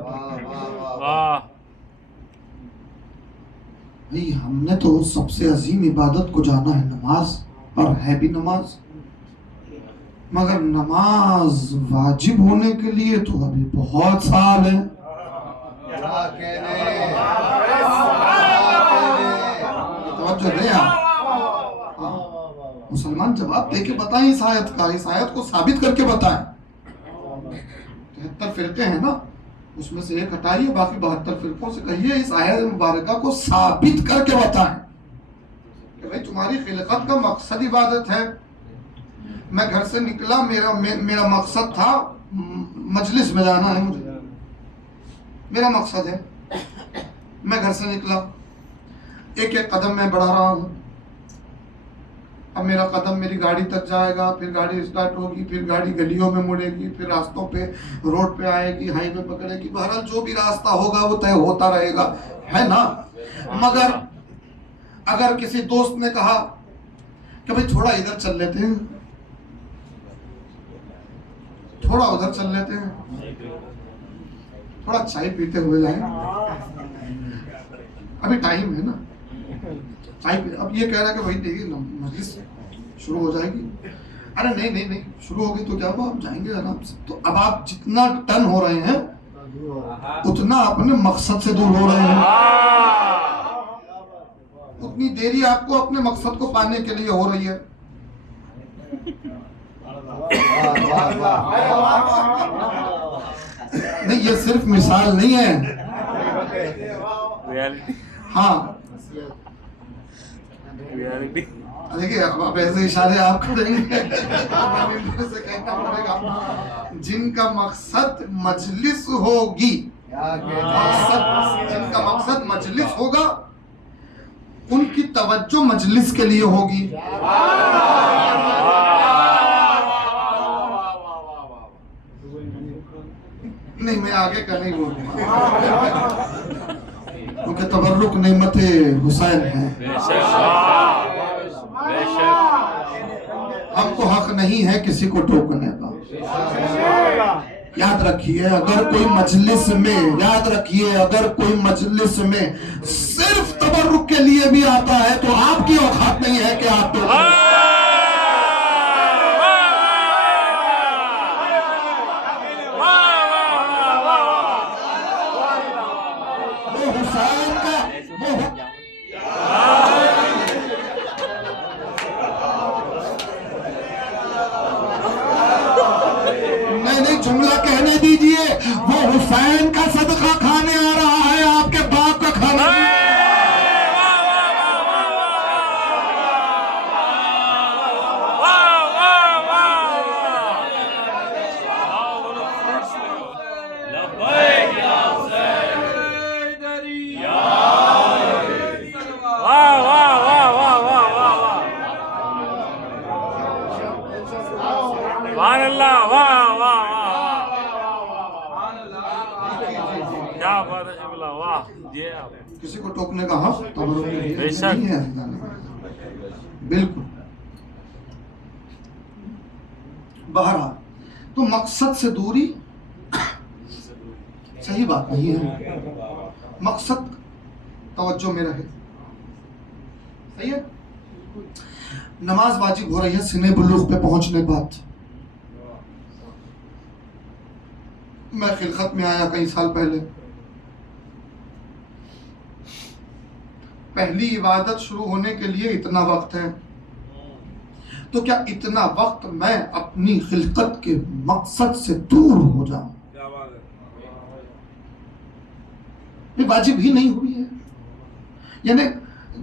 بھئی ہم نے تو سب سے عظیم عبادت کو جانا ہے نماز، اور ہے بھی نماز، مگر نماز واجب ہونے کے لیے تو ابھی بہت سال ہیں۔ توجہ دیں آپ، مسلمان جواب دے کے بتائیں اس آیت کا، اس آیت کو ثابت کر کے بتائیں۔ 73 فرقے ہیں نا، اس میں سے ایک ہٹائیے، باقی 72 فرقوں سے کہیے اس آیت مبارکہ کو ثابت کر کے بتائیں کہ بھئی تمہاری خلقت کا مقصد عبادت ہے۔ میں گھر سے نکلا، میرا مقصد تھا مجلس میں جانا ہے، مجھے میرا مقصد ہے، میں گھر سے نکلا، ایک ایک قدم میں بڑھا رہا ہوں، اب میرا قدم میری گاڑی تک جائے گا، پھر گاڑی اسٹارٹ ہوگی، پھر گاڑی گلیوں میں مڑے گی، پھر راستوں پہ روڈ پہ آئے گی، ہائی وے پکڑے گی، بہرحال جو بھی راستہ ہوگا وہ طے ہوتا رہے گا، ہے نا؟ مگر اگر کسی دوست نے کہا کہ بھئی تھوڑا ادھر چل لیتے ہیں، تھوڑا ادھر چل لیتے ہیں، تھوڑا چائے پیتے ہوئے جائیں، ابھی ٹائم ہے نا، اب یہ کہہ رہا ہے کہ بھائی دیکھیے مجلس شروع ہو جائے گی، ارے نہیں شروع ہوگی تو کیا ہوا، آپ جائیں گے آرام سے. تو اب آپ جتنا ٹن ہو رہے ہیں اتنا اپنے مقصد سے دور ہو رہے ہیں، اتنی دیری آپ کو اپنے مقصد کو پانے کے لیے ہو رہی ہے. نہیں یہ صرف مثال نہیں ہے، ہاں دیکھیے اب ایسے اشارے آپ کریں گے سے کہنا پڑے گا جن کا مقصد مجلس ہوگی، جن کا مقصد مجلس ہوگا ان کی توجہ مجلس کے لیے ہوگی. نہیں میں آگے کا نہیں بولوں گا کیونکہ تبرک نعمت حسین ہے، ہم کو حق نہیں ہے کسی کو ٹوکنے کا. یاد رکھیے اگر کوئی مجلس میں، یاد رکھیے اگر کوئی مجلس میں صرف تبرک کے لیے بھی آتا ہے تو آپ کی اوقات نہیں ہے کہ آپ ٹوکیں. جملہ کہنے دیجئے، وہ حسین کا صدقہ کھانے آ رہا ہے، آپ کے باپ کا کھانا. کسی کو ٹوکنے کا حق تبرک کے لیے نہیں ہے، بالکل. بہرحال تو مقصد سے دوری صحیح بات نہیں ہے، مقصد توجہ میں رہے. صحیح ہے. نماز واجب ہو رہی ہے سن بلوغ پہ پہنچنے بعد. میں خلقت میں آیا کئی سال پہلے، پہلی عبادت شروع ہونے کے لیے اتنا وقت ہے، تو کیا اتنا وقت میں اپنی خلقت کے مقصد سے دور ہو جاؤں؟ یہ واجب ہی نہیں ہوئی ہے. یعنی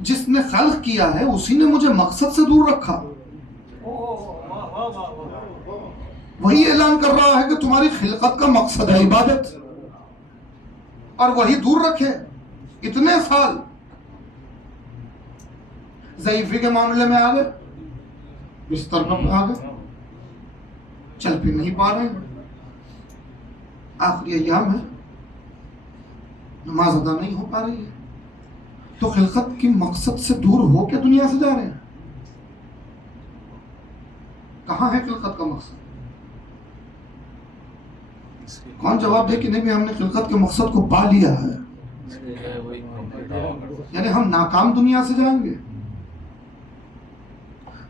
جس نے خلق کیا ہے اسی نے مجھے مقصد سے دور رکھا. وہی اعلان کر رہا ہے کہ تمہاری خلقت کا مقصد ہے عبادت، اور وہی دور رکھے. اتنے سال ضعیفی کے معاملے میں آ گئے، بستر پر آ گئے، چل پھر نہیں پا رہے ہیں، آخری ایام ہے، نماز ادا نہیں ہو پا رہی ہے، تو خلقت کی مقصد سے دور ہو کے دنیا سے جا رہے ہیں. کہاں ہے خلقت کا مقصد؟ کون جواب دے کہ نہیں بھی ہم نے خلقت کے مقصد کو پا لیا ہے؟ یعنی ہم ناکام دنیا سے جائیں گے.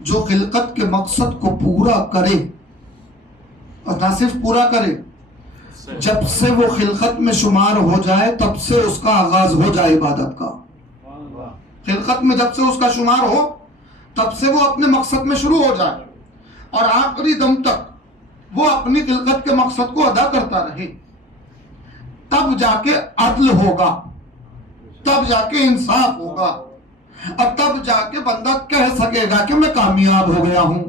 جو خلقت کے مقصد کو پورا کرے، اور نہ صرف پورا کرے، جب سے وہ خلقت میں شمار ہو جائے تب سے اس کا آغاز ہو جائے عبادت کا. خلقت میں جب سے اس کا شمار ہو تب سے وہ اپنے مقصد میں شروع ہو جائے، اور آخری دم تک وہ اپنی خلقت کے مقصد کو ادا کرتا رہے. تب جا کے عدل ہوگا، تب جا کے انصاف ہوگا، اور تب جا کے بندہ کہہ سکے گا کہ میں کامیاب ہو گیا ہوں.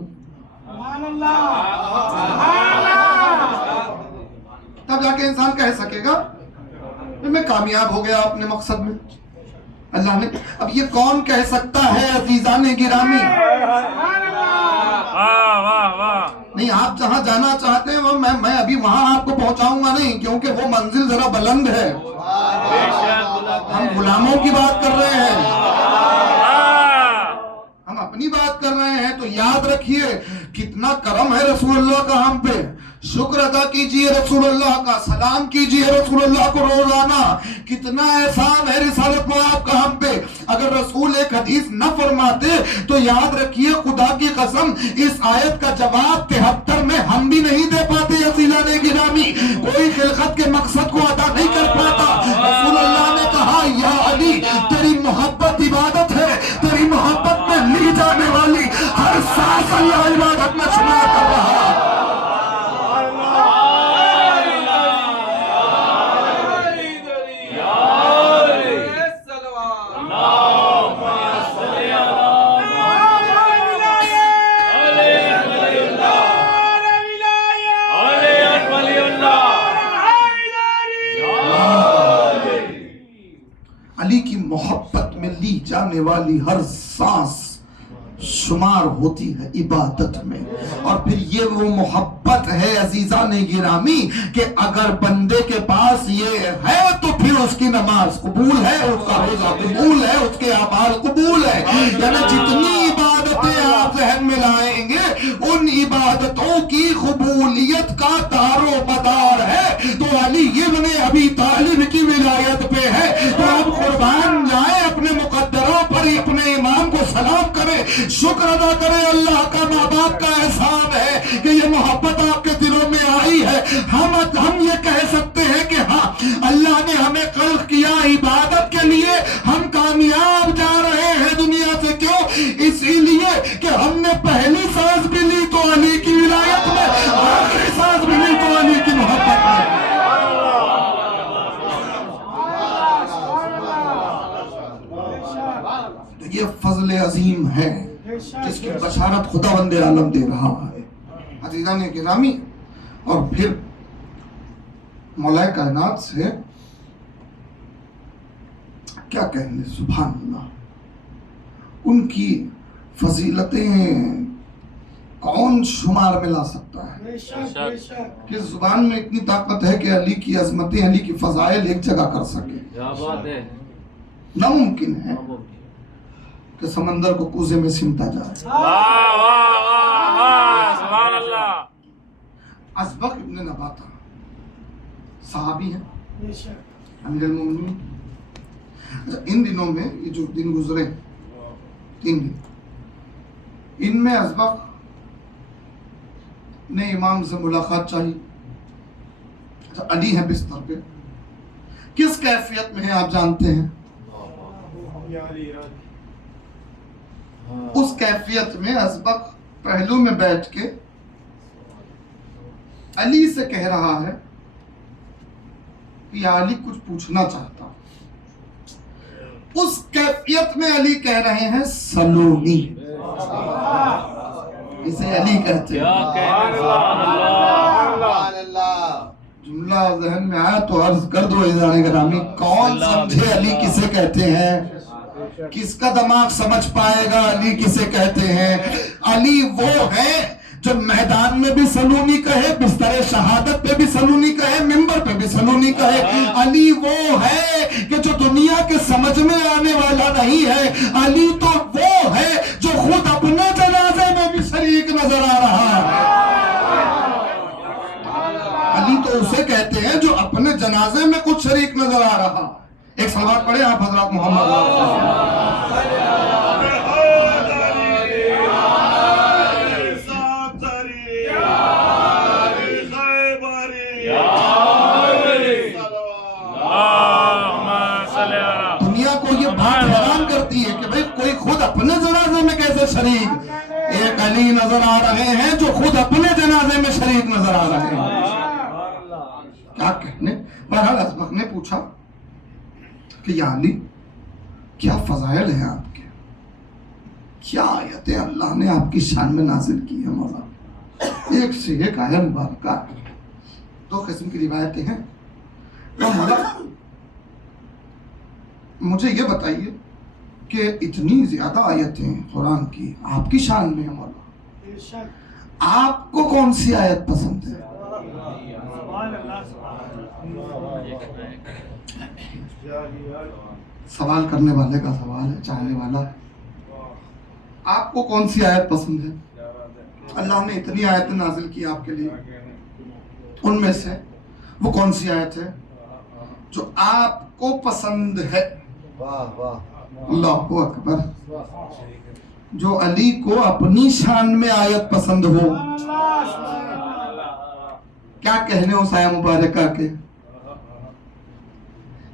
تب جا کے انسان کہہ سکے گا کہ میں کامیاب ہو گیا اپنے مقصد میں. اللہ نے اب یہ کون کہہ سکتا ہے عزیزان گرامی؟ نہیں، آپ جہاں جانا چاہتے ہیں میں ابھی وہاں آپ کو پہنچاؤں گا نہیں، کیونکہ وہ منزل ذرا بلند ہے. ہم غلاموں کی بات کر رہے ہیں، ہم اپنی بات کر رہے ہیں. تو یاد رکھیے کتنا کرم ہے رسول اللہ کا ہم پہ. شکر ادا کیجئے رسول اللہ کا، سلام کیجئے رسول اللہ کو روزانہ. کتنا احسان ہے رسالت میں آپ کا ہم پہ. اگر رسول ایک حدیث نہ فرماتے تو یاد رکھیے خدا کی قسم اس آیت کا جواب 73 میں ہم بھی نہیں دے پاتے. عزیزان گرامی، کوئی خلقت کے مقصد کو ادا نہیں کر پاتا. رسول اللہ نے کہا یا علی تیری محبت عبادت ہے، تیری محبت میں لی جانے والی ہر سانس اللہ عبادت میں شمار کر رہا ہے. علی کی محبت میں لی جانے والی ہر سانس شمار ہوتی ہے عبادت میں. اور پھر یہ وہ محبت ہے عزیزان گرامی کہ اگر بندے کے پاس یہ ہے تو پھر اس کی نماز قبول ہے، اس کا روزہ قبول ہے، اس کے اعمال قبول ہے. یعنی جتنی عبادتیں آپ ذہن میں لائیں گے ان عبادتوں کی قبولیت کا دار و مدار ہے تو علی ابن ابی طالب کی ولایت پہ ہے. تو آپ قربان جائیں اپنے مقدروں پر، اپنے امام کو سلام کریں، شکر ادا کریں. اللہ کا ماں باپ کا احسان ہے کہ یہ محبت آپ کے دلوں میں آئی ہے. ہم یہ کہہ سکتے ہیں کہ ہاں اللہ نے ہمیں خلق کیا عبادت کے لیے. ہم کامیاب جا رہے ہیں دنیا سے، کیوں؟ اسی لیے کہ ہم نے پہلی سانس بھی لی تو علی کی ولایت میں، آخری سانس بھی لی تو علی کی محبت میں. یہ فضل عظیم ہے جس کی بشارت خداوند عالم دے رہا ہے. عزیزان گرامی، اور پھر مولا کائنات سے کیا کہنے، سبحان اللہ. ان کی فضیلتیں کون شمار میں لا سکتا ہے؟ کس زبان میں اتنی طاقت ہے کہ علی کی عظمتیں، علی کی فضائل ایک جگہ کر سکے؟ ناممکن ہے کہ سمندر کو کوزے میں سمٹا جائے. سبحان اللہ. اسبق ابن نباتہ صحابی ہیں، امیر المومنین. اچھا، ان دنوں میں یہ جو دن گزرے 3 دن، ان میں اسبق نے امام سے ملاقات چاہی. اچھا، علی ہیں بستر پہ، کس کیفیت میں ہیں آپ جانتے ہیں؟ اس کیفیت میں اسبق پہلو میں بیٹھ کے علی سے کہہ رہا ہے کہ یا علی کچھ پوچھنا چاہتا. اس کیفیت میں علی کہہ رہے ہیں سلونی. اسے علی کہتے ہیں. جملہ ذہن میں آیا تو عرض کر دو عزیزان گرامی، کون سمجھے علی کسے کہتے ہیں؟ کس کا دماغ سمجھ پائے گا علی کسے کہتے ہیں؟ علی وہ ہے جو میدان میں بھی سلونی کہے، بستر شہادت پہ بھی سلونی کہے، منبر پہ بھی سلونی کہے. علی وہ ہے کہ جو دنیا کے سمجھ میں آنے والا نہیں ہے. علی تو وہ ہے جو خود اپنے جنازے میں بھی شریک نظر آ رہا ہے. علی تو اسے کہتے ہیں جو اپنے جنازے میں کچھ شریک نظر آ رہا. ایک صلوات پڑھیں آپ حضرات محمد. دنیا کو یہ بات حیران کرتی ہے کہ بھئی کوئی خود اپنے جنازے میں کیسے شریک؟ ایک علی نظر آ رہے ہیں جو خود اپنے جنازے میں شریک نظر آ رہے ہیں. کیا کہنے؟ بہرحال اسبق نے پوچھا کہ یا علی کیا فضائل ہیں آپ کے، کیا آیتیں اللہ نے آپ کی شان میں نازل کی ہے مولا؟ ایک سے ایک آیت مبارکہ. 2 قسم کی روایتیں ہیں. مولا مجھے یہ بتائیے کہ اتنی زیادہ آیتیں قرآن کی آپ کی شان میں ہیں مولا، آپ کو کون سی آیت پسند ہے؟ سوال کرنے والے کا سوال ہے، چاہنے والا، آپ کو کون سی آیت پسند ہے؟ اللہ نے اتنی آیتیں نازل کی آپ کے لیے، ان میں سے وہ کون سی آیت ہے جو آپ کو پسند ہے؟ واہ واہ، اللہ اکبر، جو علی کو اپنی شان میں آیت پسند ہو، کیا کہنے اس آیہ مبارکہ کے؟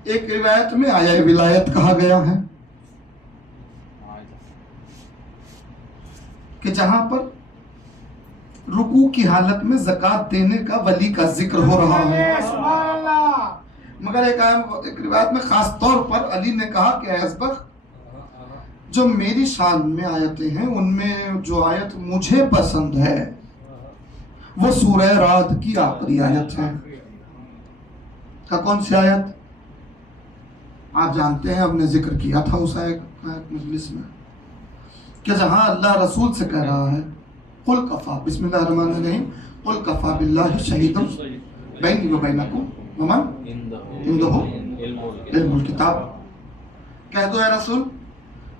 ایک روایت میں آیہ ولایت کہا گیا ہے کہ جہاں پر رکوع کی حالت میں زکوٰۃ دینے کا ولی کا ذکر ہو رہا ہے، مگر ایک روایت میں خاص طور پر علی نے کہا کہ اے اسبق، جو میری شان میں آیتیں ہیں ان میں جو آیت مجھے پسند ہے وہ سورہ رعد کی آخری آیت ہے۔ کون سی آیت؟ آپ جانتے ہیں، ہم نے ذکر کیا تھا اس آیت مجلس میں، کہ جہاں اللہ رسول سے کہہ رہا ہے قل کفا، بسم اللہ الرحمن الرحیم، قل کفا باللہ شہیدا بینی و بینکم ومن عنده علم الکتاب، کہہ دو اے رسول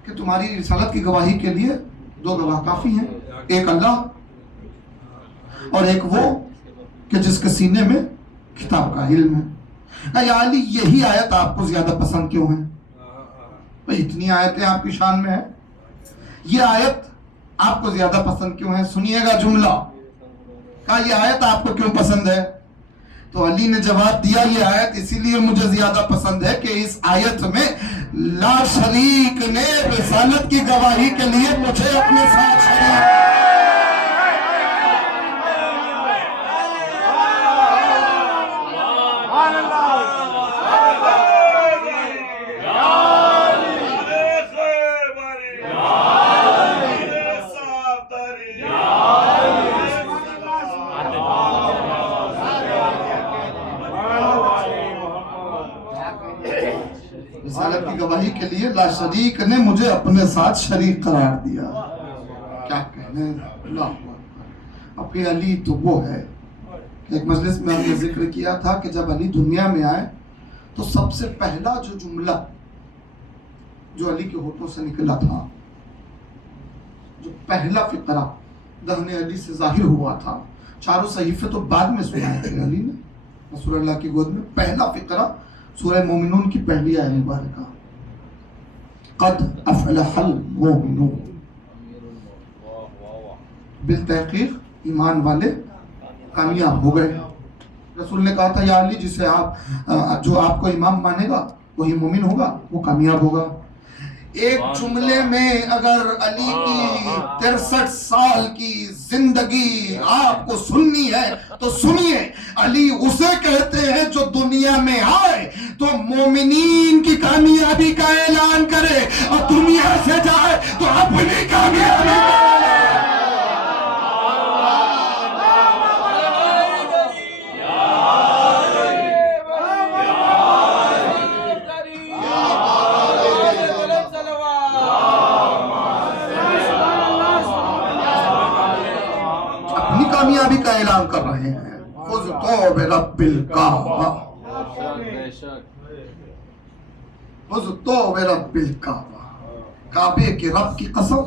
کہ تمہاری رسالت کی گواہی کے لیے دو گواہ کافی ہیں، ایک اللہ اور ایک وہ کہ جس کے سینے میں کتاب کا علم ہے۔ اے علی، یہی آیت آپ کو زیادہ پسند کیوں ہے؟ بھئی اتنی آیتیں آپ کی شان میں ہیں، یہ آیت آپ کو زیادہ پسند کیوں ہے؟ سنیے گا جملہ، کہا یہ آیت آپ کو کیوں پسند ہے؟ تو علی نے جواب دیا یہ آیت اسی لیے مجھے زیادہ پسند ہے کہ اس آیت میں لا شریک نے رسالت کی گواہی کے لیے مجھے اپنے ساتھ شریک رسالت کی گواہی کے لیے لا شریک نے مجھے اپنے ساتھ شریک قرار دیا۔ کیا کہنے، اللہ اکبر۔ اب یہ علی تو وہ ہے، ایک مجلس میں ہم نے ذکر کیا تھا کہ جب علی دنیا میں آئے تو سب سے پہلا جو جملہ جو علی کے ہونٹوں سے نکلا تھا، جو پہلا فقرہ دہن علی سے ظاہر ہوا تھا، چاروں صحیفے تو بعد میں سنائے تھے علی نے رسول اللہ کی گود میں، پہلا فقرہ سورہ مومنون کی پہلی آیت مبارکہ، قد افلح المومنون، بالتحقیق ایمان والے کامیاب ہو گئے۔ رسول نے کہا تھا یا علی، جسے آپ جو آپ کو امام مانے گا وہی مومن ہوگا، وہ کامیاب ہوگا۔ ایک جملے میں اگر علی کی 63 سال کی زندگی آپ کو سننی ہے تو سنیے، علی اسے کہتے ہیں جو دنیا میں آئے تو مومنین کی کامیابی کا اعلان کرے اور دنیا سے جائے تو اپنی کامیابی کا کامیابی کا اعلان کر رہے ہیں۔ فزتو برب الکعبہ، فزتو برب الکعبہ، کعبے کے رب کی قسم۔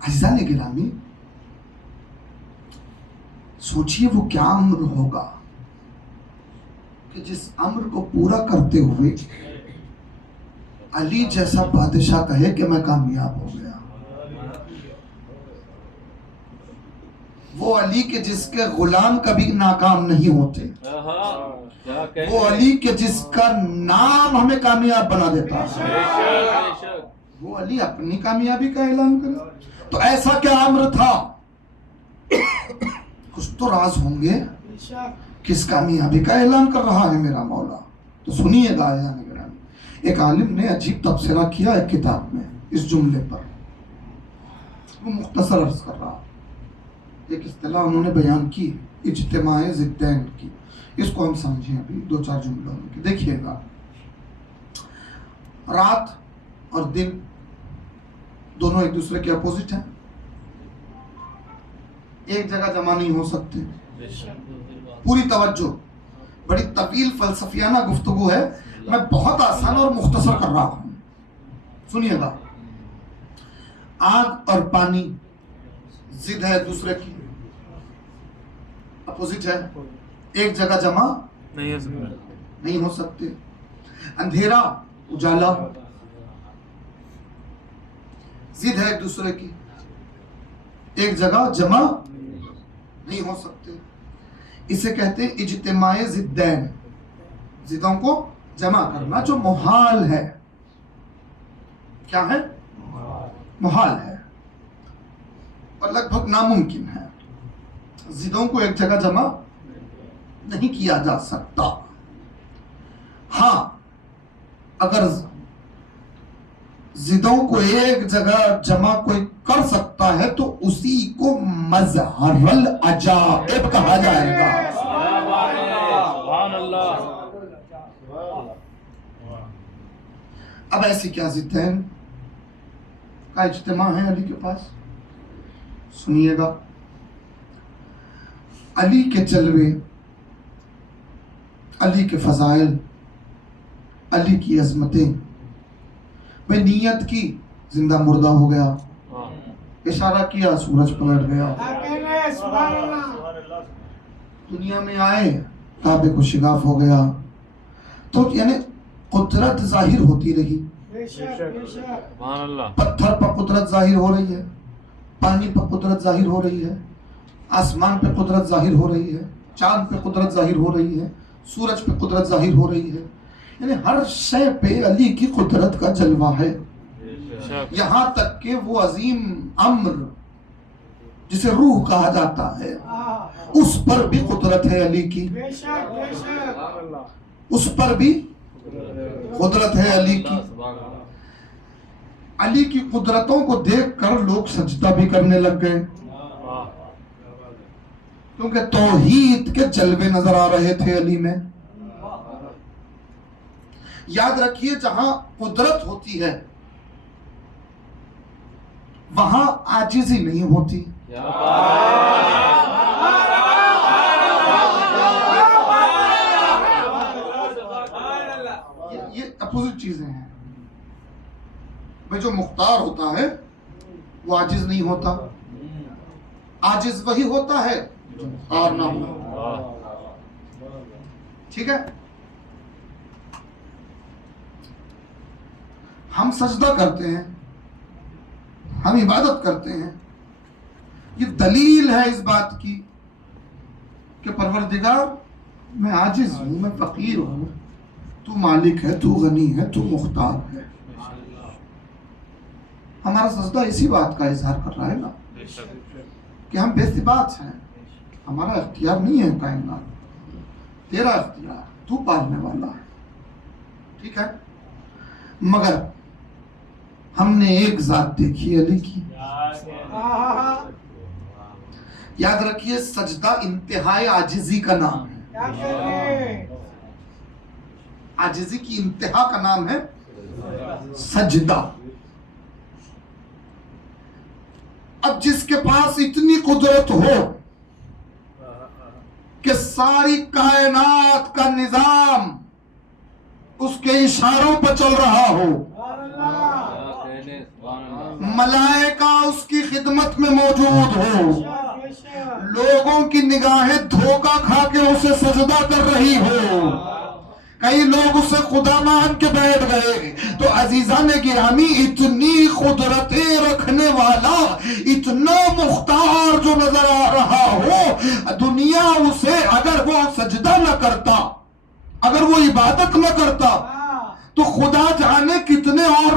عزیزان گرامی، سوچئے وہ کیا امر ہوگا کہ جس امر کو پورا کرتے ہوئے علی جیسا بادشاہ کہے کہ میں کامیاب ہو گیا۔ وہ علی کے جس کے غلام کبھی ناکام نہیں ہوتے، وہ علی کے جس کا نام ہمیں کامیاب بنا دیتا ہے، وہ علی اپنی کامیابی کا اعلان کرے تو ایسا کیا امر تھا؟ کچھ تو راز ہوں گے، کس کامیابی کا اعلان کر رہا ہے میرا مولا؟ تو سنیے گا عزیزان گرامی، ایک عالم نے عجیب تبصرہ کیا ایک کتاب میں اس جملے پر، وہ مختصر عرض کر رہا، ایک اصطلاح انہوں نے بیان کی اجتماع ضدین کی، اس کو ہم سمجھیں ابھی 2-4 جملوں میں۔ دیکھیے گا، رات اور دن دونوں ایک دوسرے کے اپوزٹ ہیں، ایک جگہ جمع نہیں ہو سکتے. پوری توجہ، بڑی طویل فلسفیانہ گفتگو ہے، میں بہت آسان اور مختصر کر رہا ہوں، سنیے گا. آگ اور پانی ضد ہے دوسرے کی، اپوزٹ ہے، ایک جگہ جمع نہیں ہو سکتے. اندھیرا اجالا ضد ہے ایک دوسرے کی، ایک جگہ جمع نہیں ہو سکتے. اسے کہتے ہیں اجتماع ضدین، ضدوں کو جمع کرنا جو محال ہے. کیا ہے؟ محال ہے اور لگ بھگ ناممکن ہے. ضدوں کو ایک جگہ جمع نہیں کیا جا سکتا. ہاں اگر ضدوں کو ایک جگہ جمع کوئی کر سکتا ہے تو اسی کو مظہر العجائب کہا جائے گا. اب ایسی کیا ضدین کا اجتماع ہے علی کے پاس؟ سنیے گا. علی کے جلوے، علی کے فضائل، علی کی عظمتیں. میں نیت کی، زندہ مردہ ہو گیا، اشارہ کیا، سورج پلٹ گیا. دنیا میں آئے، کعبے کو شگاف ہو گیا. تو یعنی قدرت ظاہر ہوتی رہی. پتھر پر قدرت ظاہر ہو رہی ہے، پانی پر قدرت ظاہر ہو رہی ہے، آسمان پہ قدرت ظاہر ہو رہی ہے، چاند پہ قدرت ظاہر ہو رہی ہے، سورج پہ قدرت ظاہر ہو رہی ہے. یعنی ہر شے پہ علی کی قدرت کا جلوہ ہے. یہاں تک کہ وہ عظیم امر جسے روح کہا جاتا ہے، اس پر بھی قدرت ہے علی کی، اس پر بھی قدرت ہے علی کی. علی کی قدرتوں کو دیکھ کر لوگ سجدہ بھی کرنے لگ گئے، کیونکہ توحید کے جلوے نظر آ رہے تھے علی میں. یاد رکھیے جہاں قدرت ہوتی ہے وہاں عاجزی نہیں ہوتی. یہ اپوزٹ چیزیں ہیں. بھئی جو مختار ہوتا ہے وہ عاجز نہیں ہوتا. عاجز وہی ہوتا ہے جو مختار نہ ہو. ٹھیک ہے؟ ہم سجدہ کرتے ہیں، ہم عبادت کرتے ہیں، یہ دلیل ہے اس بات کی کہ پروردگار میں عاجز ہوں، میں فقیر ہوں، تو مالک ہے، تو غنی ہے، تو مختار ہے. ہمارا سجدہ اسی بات کا اظہار کر رہا ہے نا کہ ہم بے ثبات ہیں، ہمارا اختیار نہیں ہے کائنات، تیرا اختیار، تو پالنے والا ہے. ٹھیک ہے؟ مگر ہم نے ایک ذات دیکھی علی کی. یاد رکھیے سجدہ انتہائی عاجزی کا نام ہے. عاجزی کی انتہا کا نام ہے سجدہ. اب جس کے پاس اتنی قدرت ہو کہ ساری کائنات کا نظام اس کے اشاروں پر چل رہا ہو، ملائکہ اس کی خدمت میں موجود ہو، لوگوں کی نگاہیں دھوکہ کھا کے اسے سجدہ کر رہی ہو، کئی لوگ اسے خدا مان کے بیٹھ گئے، تو عزیزان گرامی اتنی قدرتیں رکھنے والا، اتنا مختار جو نظر آ رہا ہو، دنیا اسے اگر وہ سجدہ نہ کرتا، اگر وہ عبادت نہ کرتا، تو خدا جانے کتنے اور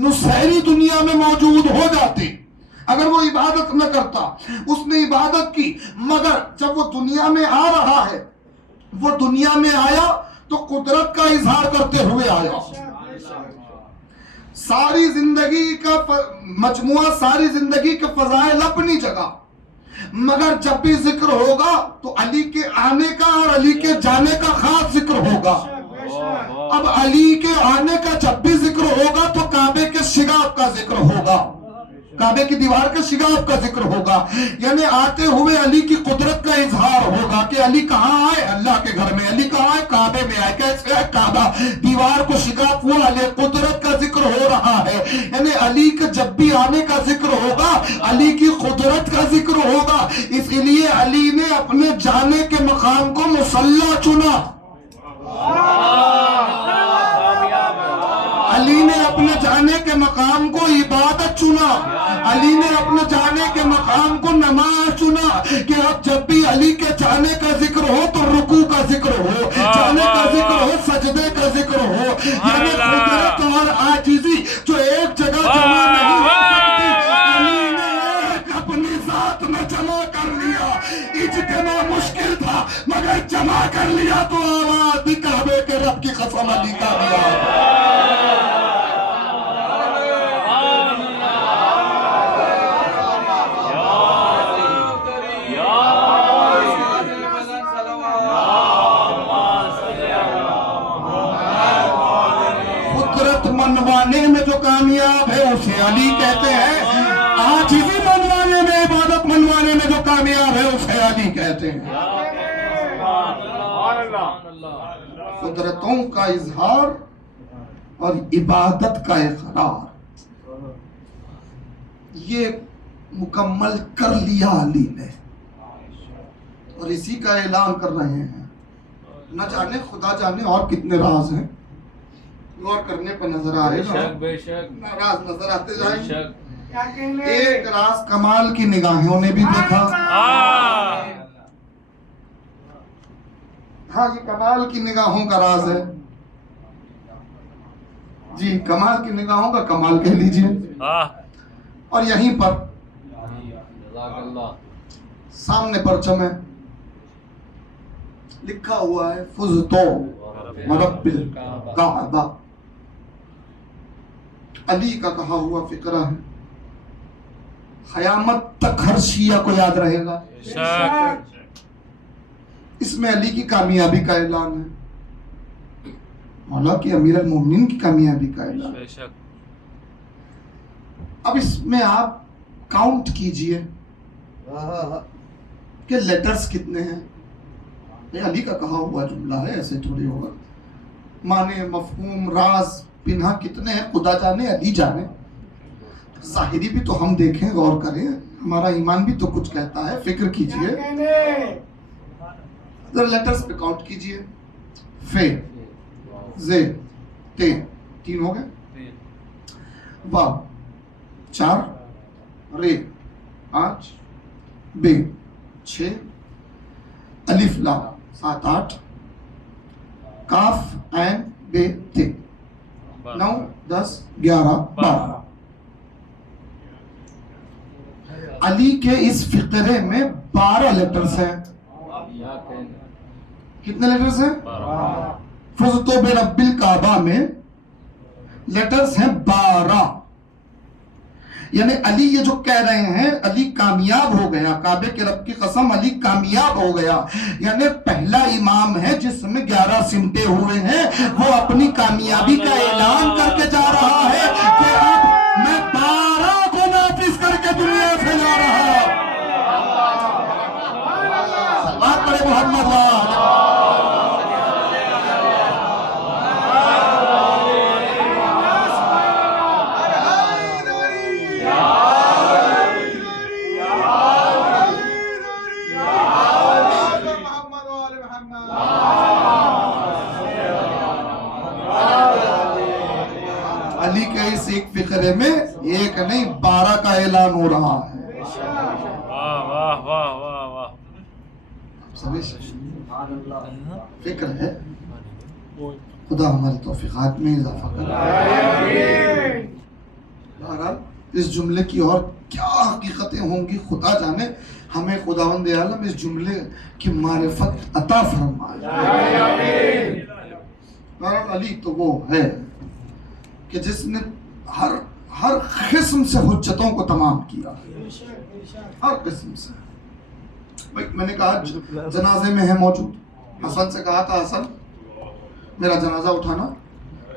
نصیری دنیا میں موجود ہو جاتے. اگر وہ عبادت نہ کرتا، اس نے عبادت کی، مگر جب وہ دنیا میں آ رہا ہے، وہ دنیا میں آیا تو قدرت کا اظہار کرتے ہوئے آیا. ساری زندگی کا مجموعہ، ساری زندگی کے فضائل اپنی جگہ، مگر جب بھی ذکر ہوگا تو علی کے آنے کا اور علی کے جانے کا خاص ذکر ہوگا. اب علی کے آنے کا جب بھی ذکر ہوگا تو کعبے کے شگاف کا ذکر ہوگا، کعبے کی دیوار کے شگاف کا ذکر ہوگا، یعنی آتے ہوئے علی کی قدرت کا اظہار ہوگا کہ علی کہاں آئے؟ اللہ کے گھر میں۔ علی کہاں آئے؟ کعبے میں آئے۔ کیسے ہے؟ کعبہ دیوار کو شگاف ہوا، علی قدرت کا ذکر ہو رہا ہے، یعنی علی کے جب بھی آنے کا ذکر ہوگا علی کی قدرت کا ذکر ہوگا۔ اس لیے علی نے اپنے جانے کے مقام کو مصلی چنا، علی نے اپنے جانے کے مقام کو عبادت چنا، علی نے اپنے جانے کے مقام کو نماز چنا، کہ اب جب بھی علی کے جانے کا ذکر ہو تو رکوع کا ذکر ہو، جانے کا ذکر ہو، سجدے کا ذکر ہو، یعنی قدرت اور عاجزی جو ایک جگہ جمع نہیں ہو سکتی، علی نے ایک اپنی ذات میں جمع کر لیا۔ اجتماع مشکل تھا مگر جمع کر لیا تو آواز دی کعبے کے رب کی قسم علی کا دیا۔ منوانے میں جو کامیاب ہے اسے علی کہتے ہیں، عاجزی منوانے میں، عبادت منوانے میں جو کامیاب ہے اسے علی کہتے ہیں۔ قدرتوں کا اظہار اور عبادت کا اقرار یہ مکمل کر لیا علی نے، اور اسی کا اعلان کر رہے ہیں۔ نہ جانے خدا جانے اور کتنے راز ہیں، غور کرنے پر نظر آئے گا، راز نظر آتے جائیں۔ ایک راز کمال کی نگاہوں نے بھی دیکھا، ہاں یہ کمال کی نگاہوں کا راز ہے جی، کمال کی نگاہوں کا کمال کہہ لیجئے۔ اور یہیں پر سامنے پرچم ہے، لکھا ہوا ہے فزتو ورب الکعبہ، علی کا کہا ہوا فقرہ ہے، قیامت تک ہر شیعہ کو یاد رہے گا۔ اس میں علی کی کامیابی کا اعلان ہے، مولا کی امیر المومنین کی کامیابی کا اعلان ہے۔ اب اس میں آپ کاؤنٹ کیجئے کہ لیٹرز کتنے ہیں، یہ علی کا کہا ہوا جملہ ہے، ایسے تھوڑی ہوگا، معنی مفہوم راز پنہا کتنے ہیں خدا جانے علی جانے۔ ظاہری بھی تو ہم دیکھیں، غور کریں، ہمارا ایمان بھی تو کچھ کہتا ہے، فکر کیجئے، ذرا لیٹرز پہ کاؤنٹ کیجئے، فے زے تے، 3 ہو گئے، واو 4، رے 5، بے 6، الف لام 7 8، کاف عین بے تے 9 10 11 12۔ علی کے اس فقرے میں 12 لیٹرز ہیں۔ کتنے لیٹرز ہیں؟ فزتو برب الکعبہ میں لیٹرز ہیں 12، یعنی علی یہ جو کہہ رہے ہیں علی کامیاب ہو گیا، کعبے کے رب کی قسم علی کامیاب ہو گیا، یعنی پہلا امام ہے جس میں 11 سمٹے ہوئے ہیں، وہ اپنی کامیابی کا اعلان کر کے جا رہا ہے کہ اب میں 12 کو نافذ کر کے دنیا سے جا رہا ہوں۔ بات کرے محمد علی کے اس ایک فقرے میں 1 نہیں 12 کا اعلان ہو رہا ہے۔ واہ واہ واہ واہ، فکر ہے، خدا ہماری توفیقات میں اضافہ کرے۔ بہرحال اس جملے کی اور کیا حقیقتیں ہوں گی خدا جانے، ہمیں خداوند عالم اس جملے کی معرفت عطا فرمائے۔ بہرحال علی تو وہ ہے کہ جس نے ہر قسم سے حجتوں کو تمام کیا، ہر قسم سے۔ میں نے کہا جنازے میں ہے موجود، حسن سے کہا تھا حسن میرا جنازہ اٹھانا،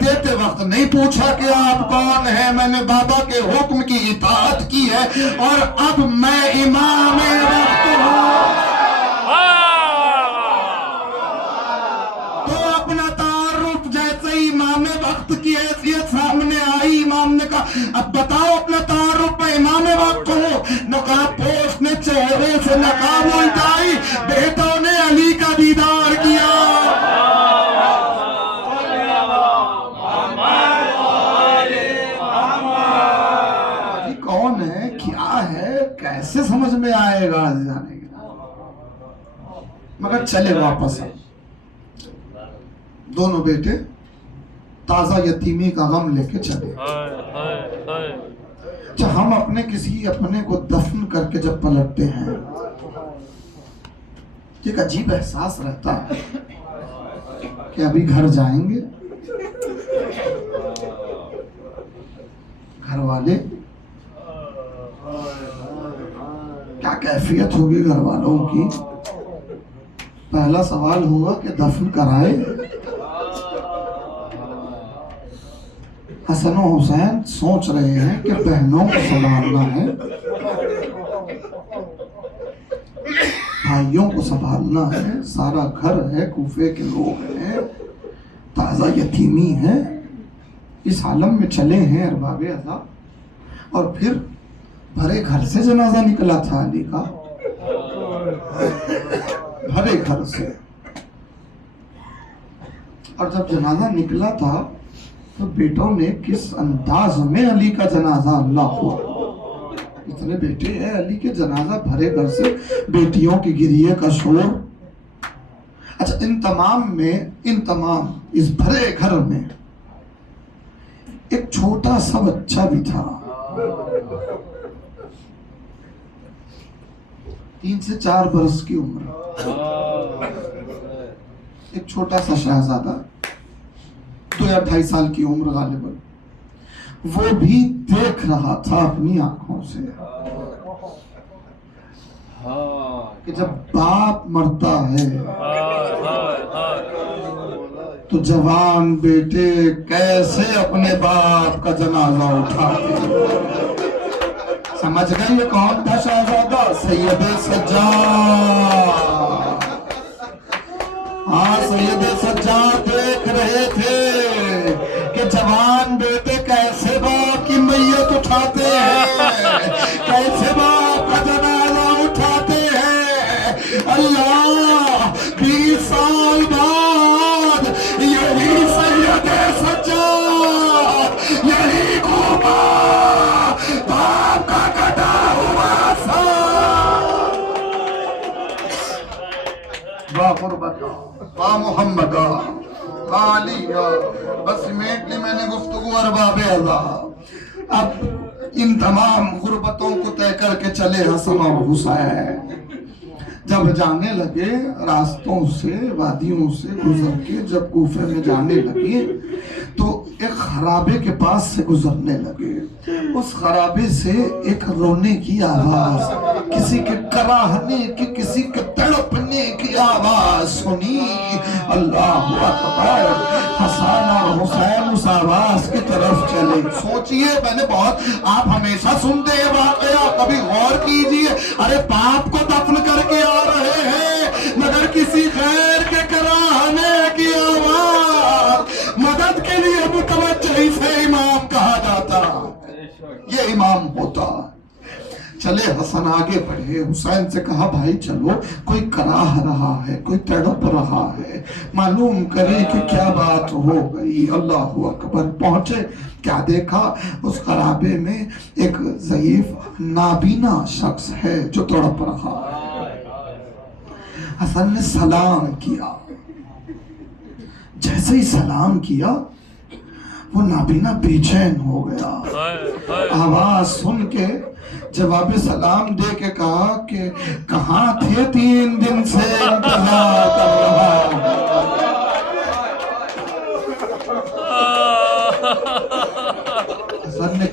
دیتے وقت نہیں پوچھا کہ آپ کون ہیں، میں نے بابا کے حکم کی اطاعت کی ہے اور اب میں امام وقت ہوں۔ تو اپنا تعارف جیسے امام وقت کی حیثیت سامنے آئی، امام نے کہا اب بتاؤ اپنا تعارف، میں امام وقت ہوں۔ نقاب پوش نے چہرے سے نقاب الٹائی، بیٹوں نے علی کا دیدار کیا۔ کون ہے، کیا ہے، کیسے سمجھ میں آئے گا جانے گا، مگر چلے واپس۔ دونوں بیٹے تازہ یتیمی کا غم لے کے چلے۔ جب ہم کسی اپنے کو دفن کر کے جب پلٹتے ہیں، ایک عجیب احساس رہتا ہے کہ ابھی گھر جائیں گے، گھر والے کیا کیفیت ہوگی گھر والوں کی۔ پہلا سوال ہوگا کہ دفن کرائے؟ حسن و حسین سوچ رہے ہیں کہ بہنوں کو سنبھالنا ہے، بھائیوں کو سنبھالنا ہے، سارا گھر ہے، کوفے کے لوگ ہیں، تازہ یتیمی ہے، اس عالم میں چلے ہیں ارباب عطا۔ اور پھر بھرے گھر سے جنازہ نکلا تھا علی کا، بھرے گھر سے۔ اور جب جنازہ نکلا تھا تو بیٹوں نے کس انداز میں علی کا جنازہ، اللہ ہوا، اتنے بیٹے ہیں، علی کے جنازہ بھرے گھر سے، بیٹیوں کی گریے کا شور۔ اچھا ان تمام اس بھرے گھر میں ایک چھوٹا سا بچہ بھی تھا، 3 سے 4 برس کی عمر، ایک چھوٹا سا شہزادہ، 2 یا 2.5 سال کی عمر غالباً۔ وہ بھی دیکھ رہا تھا اپنی آنکھوں سے کہ جب باپ مرتا ہے تو جوان بیٹے کیسے اپنے باپ کا جنازہ اٹھاتے ہیں۔ سمجھ گئے یہ کون تھا شہزادہ؟ سید سجاد۔ ہاں سید سجاد دیکھ رہے تھے کہ جوان بیٹے کیسے باپ کی میت اٹھاتے ہیں، کیسے باپ کا جنازہ اٹھاتے ہیں۔ اللہ 20 سال بعد یہی سید سجاد، یہی گھوما باپ کا کٹا ہوا سا۔ واہ قربت واہ محمد واہ علی، بس میٹلی میں نے گفتگو ارباب اللہ۔ اب ان تمام غربتوں کو طے کر کے چلے حسن اور حسین، جب جانے لگے راستوں سے، وادیوں سے گزر کے جب کوفے میں جانے لگے تو ایک خرابے کے پاس سے گزرنے لگے۔ اس خرابے سے ایک رونے کی آواز، کسی کے کراہنے کی، کسی کے تڑپنے کی آواز سنی۔ اللہ اکبر، حسن اور حسین اس آواز کی طرف چلے۔ سوچئے، میں نے آپ ہمیشہ سنتے ہیں واقعہ، کبھی غور کیجئے، ارے باپ کو دفن کر کے آ رہے ہیں مگر کسی غیر کے کراہنے کی آواز، مدد کے لیے متوجہ سے امام کہا جاتا، یہ امام ہوتا۔ چلے حسن آگے بڑھے، حسین سے کہا بھائی چلو، کوئی کراہ رہا ہے، کوئی تڑپ رہا ہے، معلوم کرے کہ کیا بات ہو گئی۔ اللہ اکبر، پہنچے، کیا دیکھا؟ اس خرابے میں ایک ضعیف نابینا شخص ہے جو تڑپ رہا ہے۔ حسن نے سلام کیا، جیسے ہی سلام کیا وہ نابینا بے چین ہو گیا۔ آواز سن کے جواب سلام دے کے کہا کہ کہاں تھے 3 دن سے انتظار کر رہا ہوں۔ حسن نے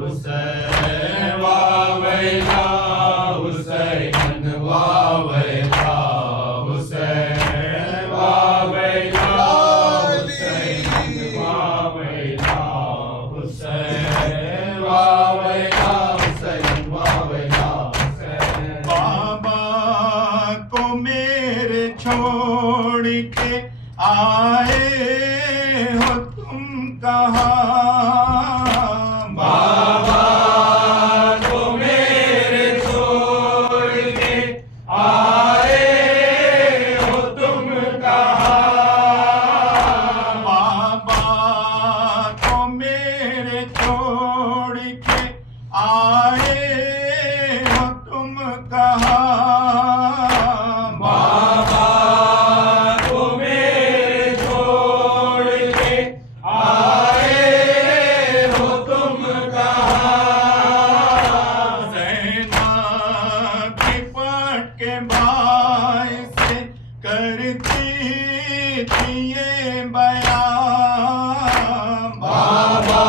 حسین واویلا حسین واویلا حسین واویلا حسین واویلا حسین واویلا حسین واویلا حسین بابا کو میرے چھوڑ کے آئے ہو تم کہاں بابا کو میرے چھوڑ کے آئے ہو تم کہاں بابا کو میرے چھوڑ کے آئے ہو تم کہاں بابا کو میرے چھوڑ کے آئے ہو تم کہاں زینب کی پٹ کے بھائی سے کرتی تھی یہ بیان بابا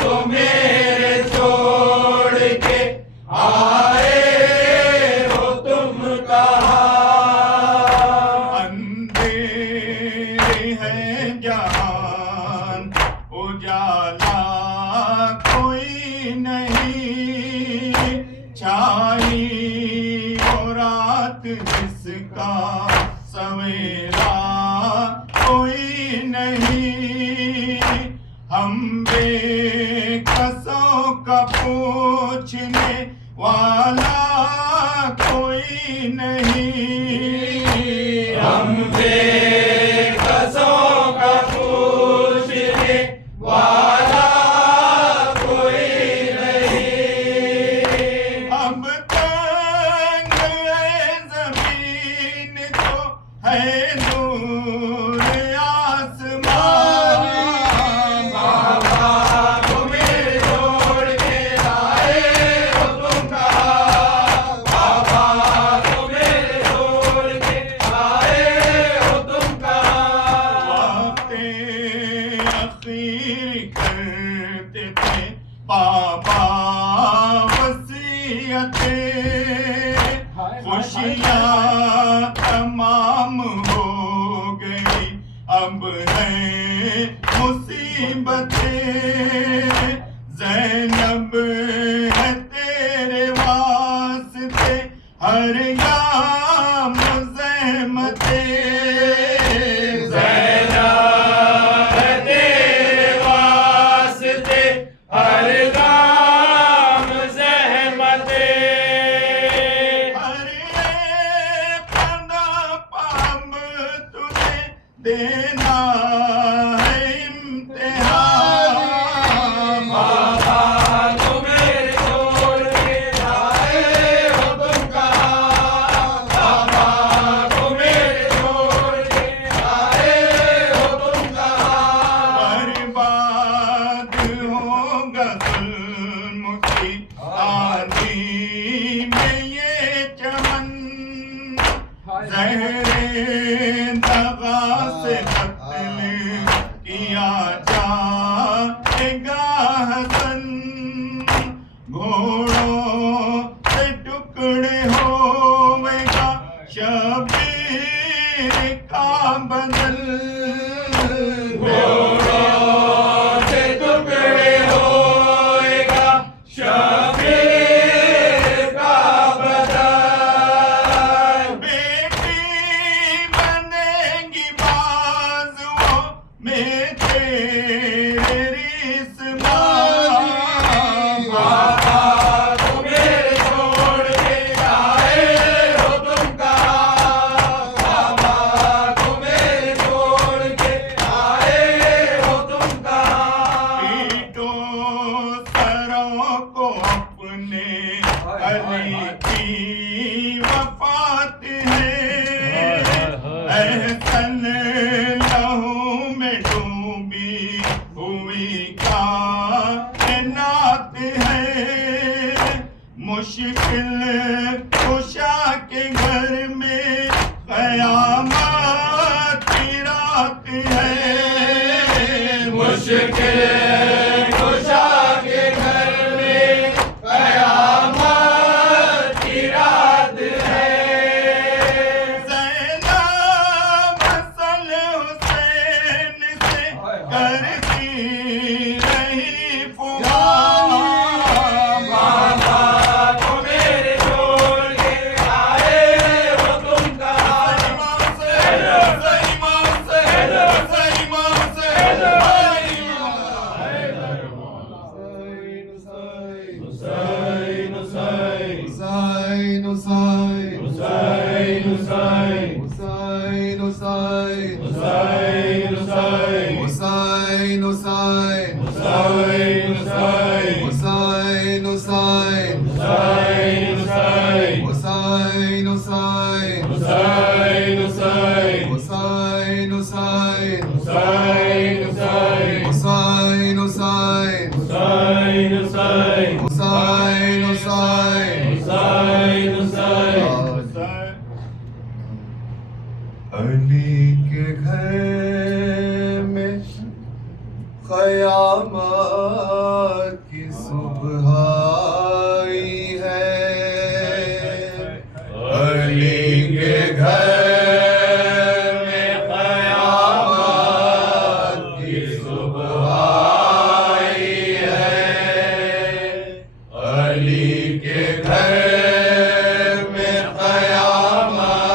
کو میرے چھوڑ کے آئے ہو تم کہاں اندھیرے ہے جہان اجالا کوئی نہیں چھائی وہ رات جس کا سویرا کوئی نہیں ہم بے کسوں کا پوچھنے والا کوئی نہیں ہم بے قصوں کا پوچھنے والا کوئی نہیں اب تنگ ہے زمین تو ہے نور آسمان بابا کو میرے چھوڑ کے آئے ہو تم کہاں بابا کو میرے چھوڑ کے آئے ہو تم کہاں وقت اخیر کرتے تھے بابا وصیتیں خوشیاں تمام ہو گئی اب ہے مصیبتیں زینب ہے تیرے واسطے ہر یام زحمتیں زینب ہے تیرے واسطے ہر کام زحمتیں ہر ایک قدم اب تجھے دینا ہے امتحان بابا کو میرے چھوڑ کے آئے ہو تم کہاں بابا کو میرے چھوڑ کے آئے ہو تم کہاں برباد ہوگا ظلم کی آندھی میں یہ چمن زہر دغا سے قتل کیا جائے گا حسن گھوڑوں سے ٹکڑے ہوئے گا شبیر کا بدل گھوڑوں سے ٹکڑے ہوئے گا شبیر کا بدل بیٹی بنے گی بازوؤں میں تیرے رسمان بابا کو میرے چھوڑ کے آئے ہو تم کہاں بابا کو میرے چھوڑ کے آئے ہو تم کہاں پیٹو سروں کو اپنے علی کی وفات ہے احسن لہو میں ڈوبی ہوئی کائنات ہے مشکل کشا کے گھر میں قیامت کی رات ہے مشکل کشا کے گھر حسین حسین حسین حسین حسین حسین حسین حسین حسین حسین حسین حسین حسین حسین حسین حسین حسین حسین علی کے گھر میں قیامت کی صبح آئی ہے علی کے گھر میں قیامت کی صبح آئی ہے علی کے گھر میں قیامت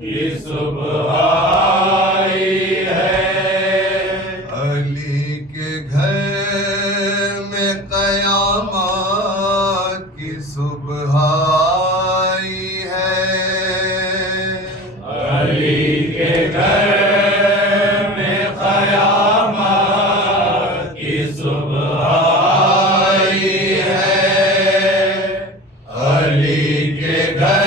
کی صبح آئی ہے علی کے گھر میں قیامت کی صبح آئی ہے علی کے گھر میں قیامت کی صبح آئی ہے علی کے گھر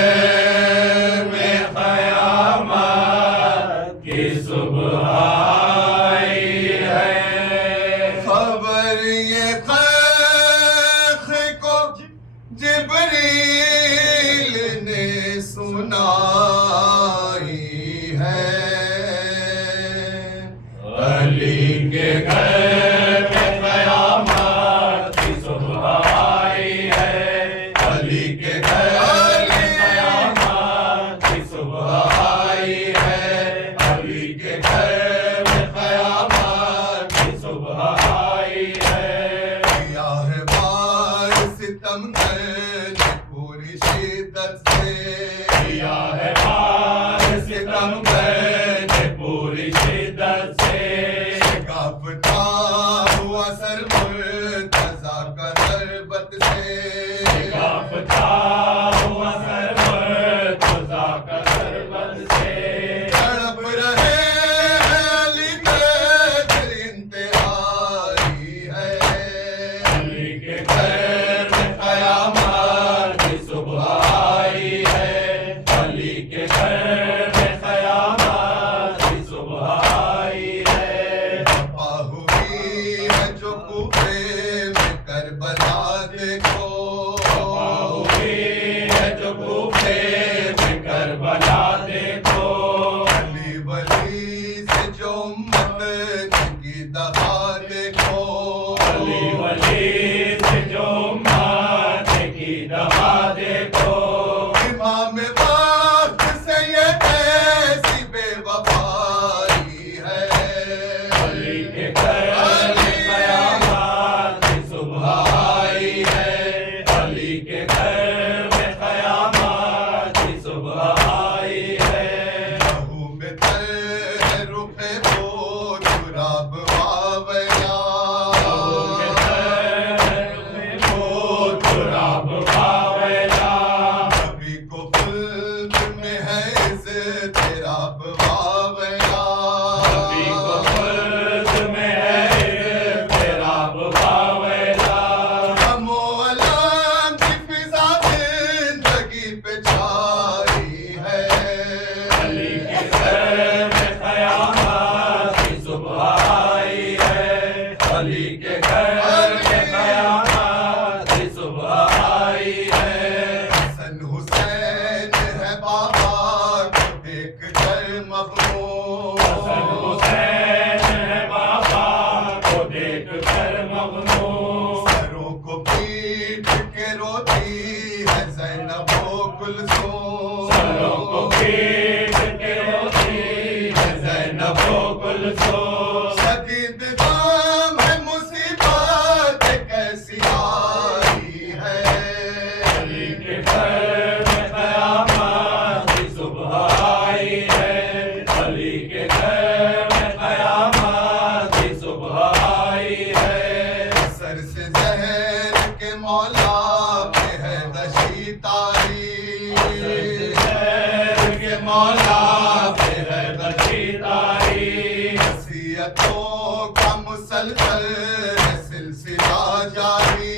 میں قیامت کی صبح آئی ہے خبر یہ خیخ کو جبریل نے سنائی ہے علی کے گھر میں قیامت کی صبح آئی ہے علی کے گھر میں قیامت کی صبح آئی ہے علی کے گھر میں قیامت کی صبح آئی ہے کیا ہے بار ستم نے پوری شدت سے کیا ہے بار ستم نے پوری شدت سے کافتا ہوا سر مرتضیٰ کا ضربت سے کافتا ہوا سر مرتضیٰ کا ضربت سے تڑپ رہے ہیں علی قدر انتہائی ہے علی کے گھر میں قیامت کی صبح آئی ہے علی کے گھر میں قیامت کی صبح آئی ہے پا ہوئی ہے جو کوفے میں کربلا دیکھو ہوئی ہے جو کوفے میں کربلا دیکھو علی ولی سے جو امت کی دغا دیکھو علی ولی سے جو امت کی دعا دیکھو امام وقت سے یہ کیسی بے وفائی ہے علی کے گھر میں قیامت کی صبح آئی ہے علی کے گھر میں قیامت کی صبح آئی ہے لہو میں تر رخ بود رب واویا رب باویلا نبی کو قلب میں ہے عزت رب واویا نبی کو قلب میں ہے تیرا باویلا ہم و علم کی فضا زندگی پہ چھائی ہے علی کے گھر میں قیامت کی صبح آئی ہے علی کے گھر میں قیامت کی صبح آئی ہے حسن حسین ہے بابا کو دیکھ کر مغموم حسن حسین ہے بابا کو دیکھ کر مغموم سروں کو پیٹ کے روتی ہے زینب و کلثوم سروں کو پیٹ کے روتی ہے زینب و کلثوم شدید غم ہے مصیبت کیسی آئی ہے علی کے گھر میں قیامت کی صبح آئی ہے علی کے گھر میں قیامت کی صبح آئی ہے سر سے زہر کے مولا پہ ہے غشی تاریخ شہر کے مولا پہ ہے غشی تاریخ وصیتوں کا مسلسل ہے سلسلہ جاری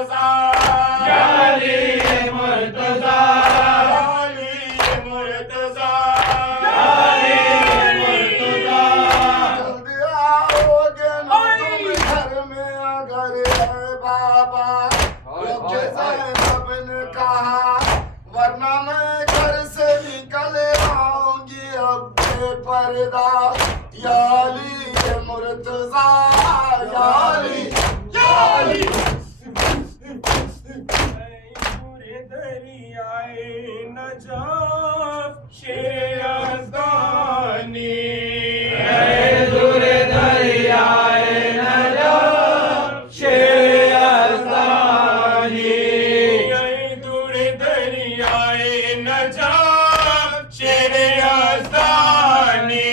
مرتضی یا علی مرتضی علی مرتضی علی مرتضی جلدی آؤ گے نا تم گھر میں اگر ہے بابا رکھے زینب نے کہا ورنہ میں گھر سے نکل آؤں گی اب بے پردہ یا علی مرتضی یا علی یا علی پورے دریائے نجاف شیر یزدانی اے دور دریائے نجف شیر یزدانی اے دور دریائے نجاف شیر یزدانی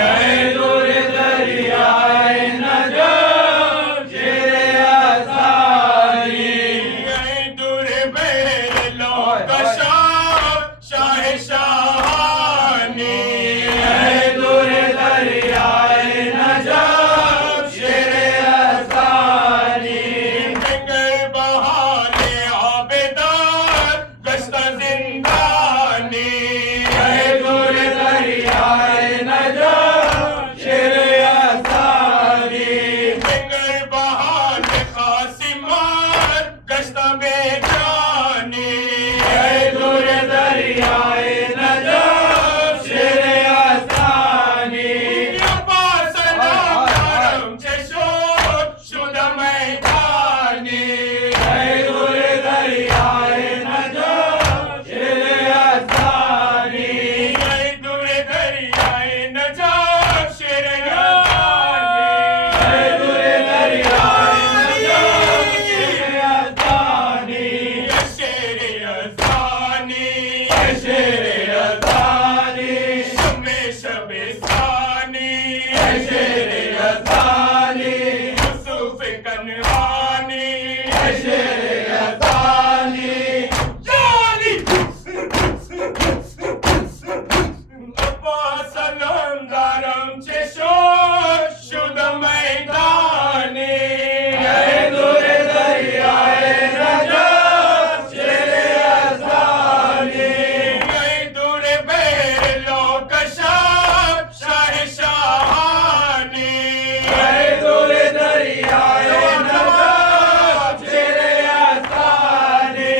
اے دور دریائے نجف شیر یزدانی اے دور بیر لو کشاف شاہ شاہانی اے دور دریائے نجف شیر یزدانی بنگر بہار عابدار گشتہ زندانی اے دور دریائے نجف شیر یزدانی بنگر بہار قاسمار گشتہ بے جانی اے دور دریائے نجف شیر یزدانی عباس سلام دارم چشور شد میدانی اے دور دریائے نجف شیر یزدانی اے دور دریائے نجاف شیر یزدانی اے دور دریائے نجف شیر یزدانی شیر یزدانی شیر یزدانی شم شبستانی شیر یزدانی یوسف کنعانی شیر یزدانی عباس سلام دارم چشور شد میدانی اے دور دریائے نجف شیر یزدانی اے دور بیر لو کشاف شاہ شاہانی اے دور دریائے نجف شیر یزدانی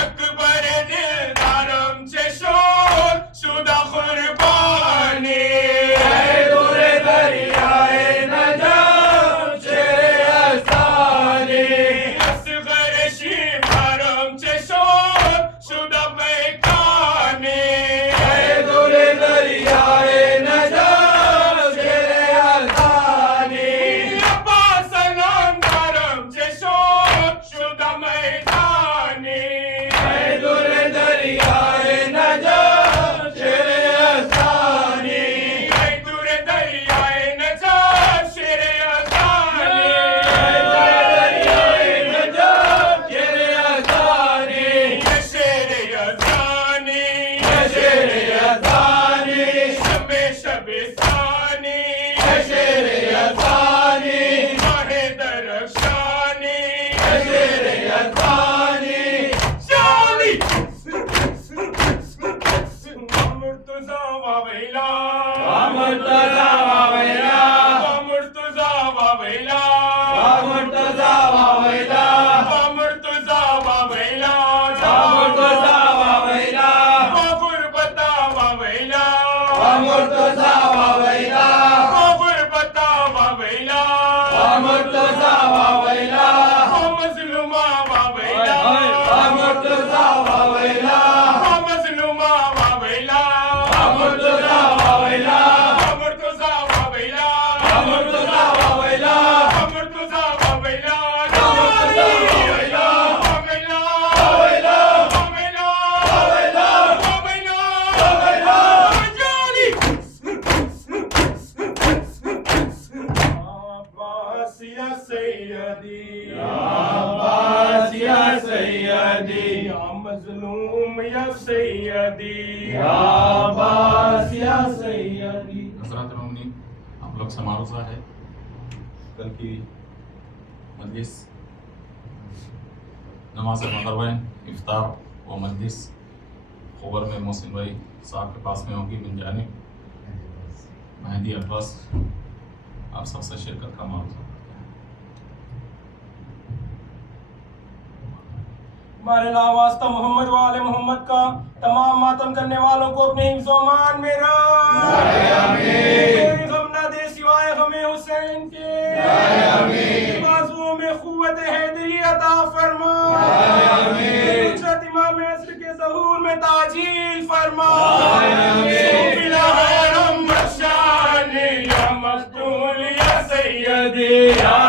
اکبر دل دارم چشور شد قربانی اے دور دریائے نجف شیر یزدانی اصغر شیر دارم چشور شد میدانی اے دور دریائے نجف شیر یزدانی عباس سلام دارم چشور شد میدانی اے دور دریائے نجف شیر یزدانی اے دور دریائے نجاف شیر یزدانی دریائے نجف شیر یزدانی شیر یزدانی شیر یزدانی شم شبستانی شیر یزدانی ماہ درفشانی شیر یزدانی شالی مرتضی واویلا مرتضی واویلا مرتضی واویلا مرتضی واویلا مرتضی واویلا مرتضی واویلا غربتا واویلا مرتضی واویلا غربتا واویلا مرتضی واویلا مظلومہ واویلا مرتضی واویلا مظلومہ واویلا مرتضی واویلا مرتضی واویلا مرتضی واویلا مرتضی واویلا مرتضی واویلا واویلا واویلا واویلا واویلا واویلا واویلا جالی عباس یا سیدی عباس یا سیدی یا مظلوم یا سیدی عباس یا سیدی حضرات مومنین، آپ لوگ سے معروضہ ہے کل کی مجلس نماز مغربہ افطار و مجلس خبر میں محسن بھائی صاحب کے پاس میں ہوگی من جانب مہدی عباس آپ سب سے شرکت کا معروض ہے. ہمارے لا واسطہ محمد و آل محمد کا تمام ماتم کرنے والوں کو اپنے حفظ و امان میں رکھ. کوئی غم نہ دے سوائے غم حسین کے. بازوؤں میں قوت حیدری عطا فرما. نصرت امام عصر کے ظہور میں تاجیل فرما. یا مقتول یا سیدی یا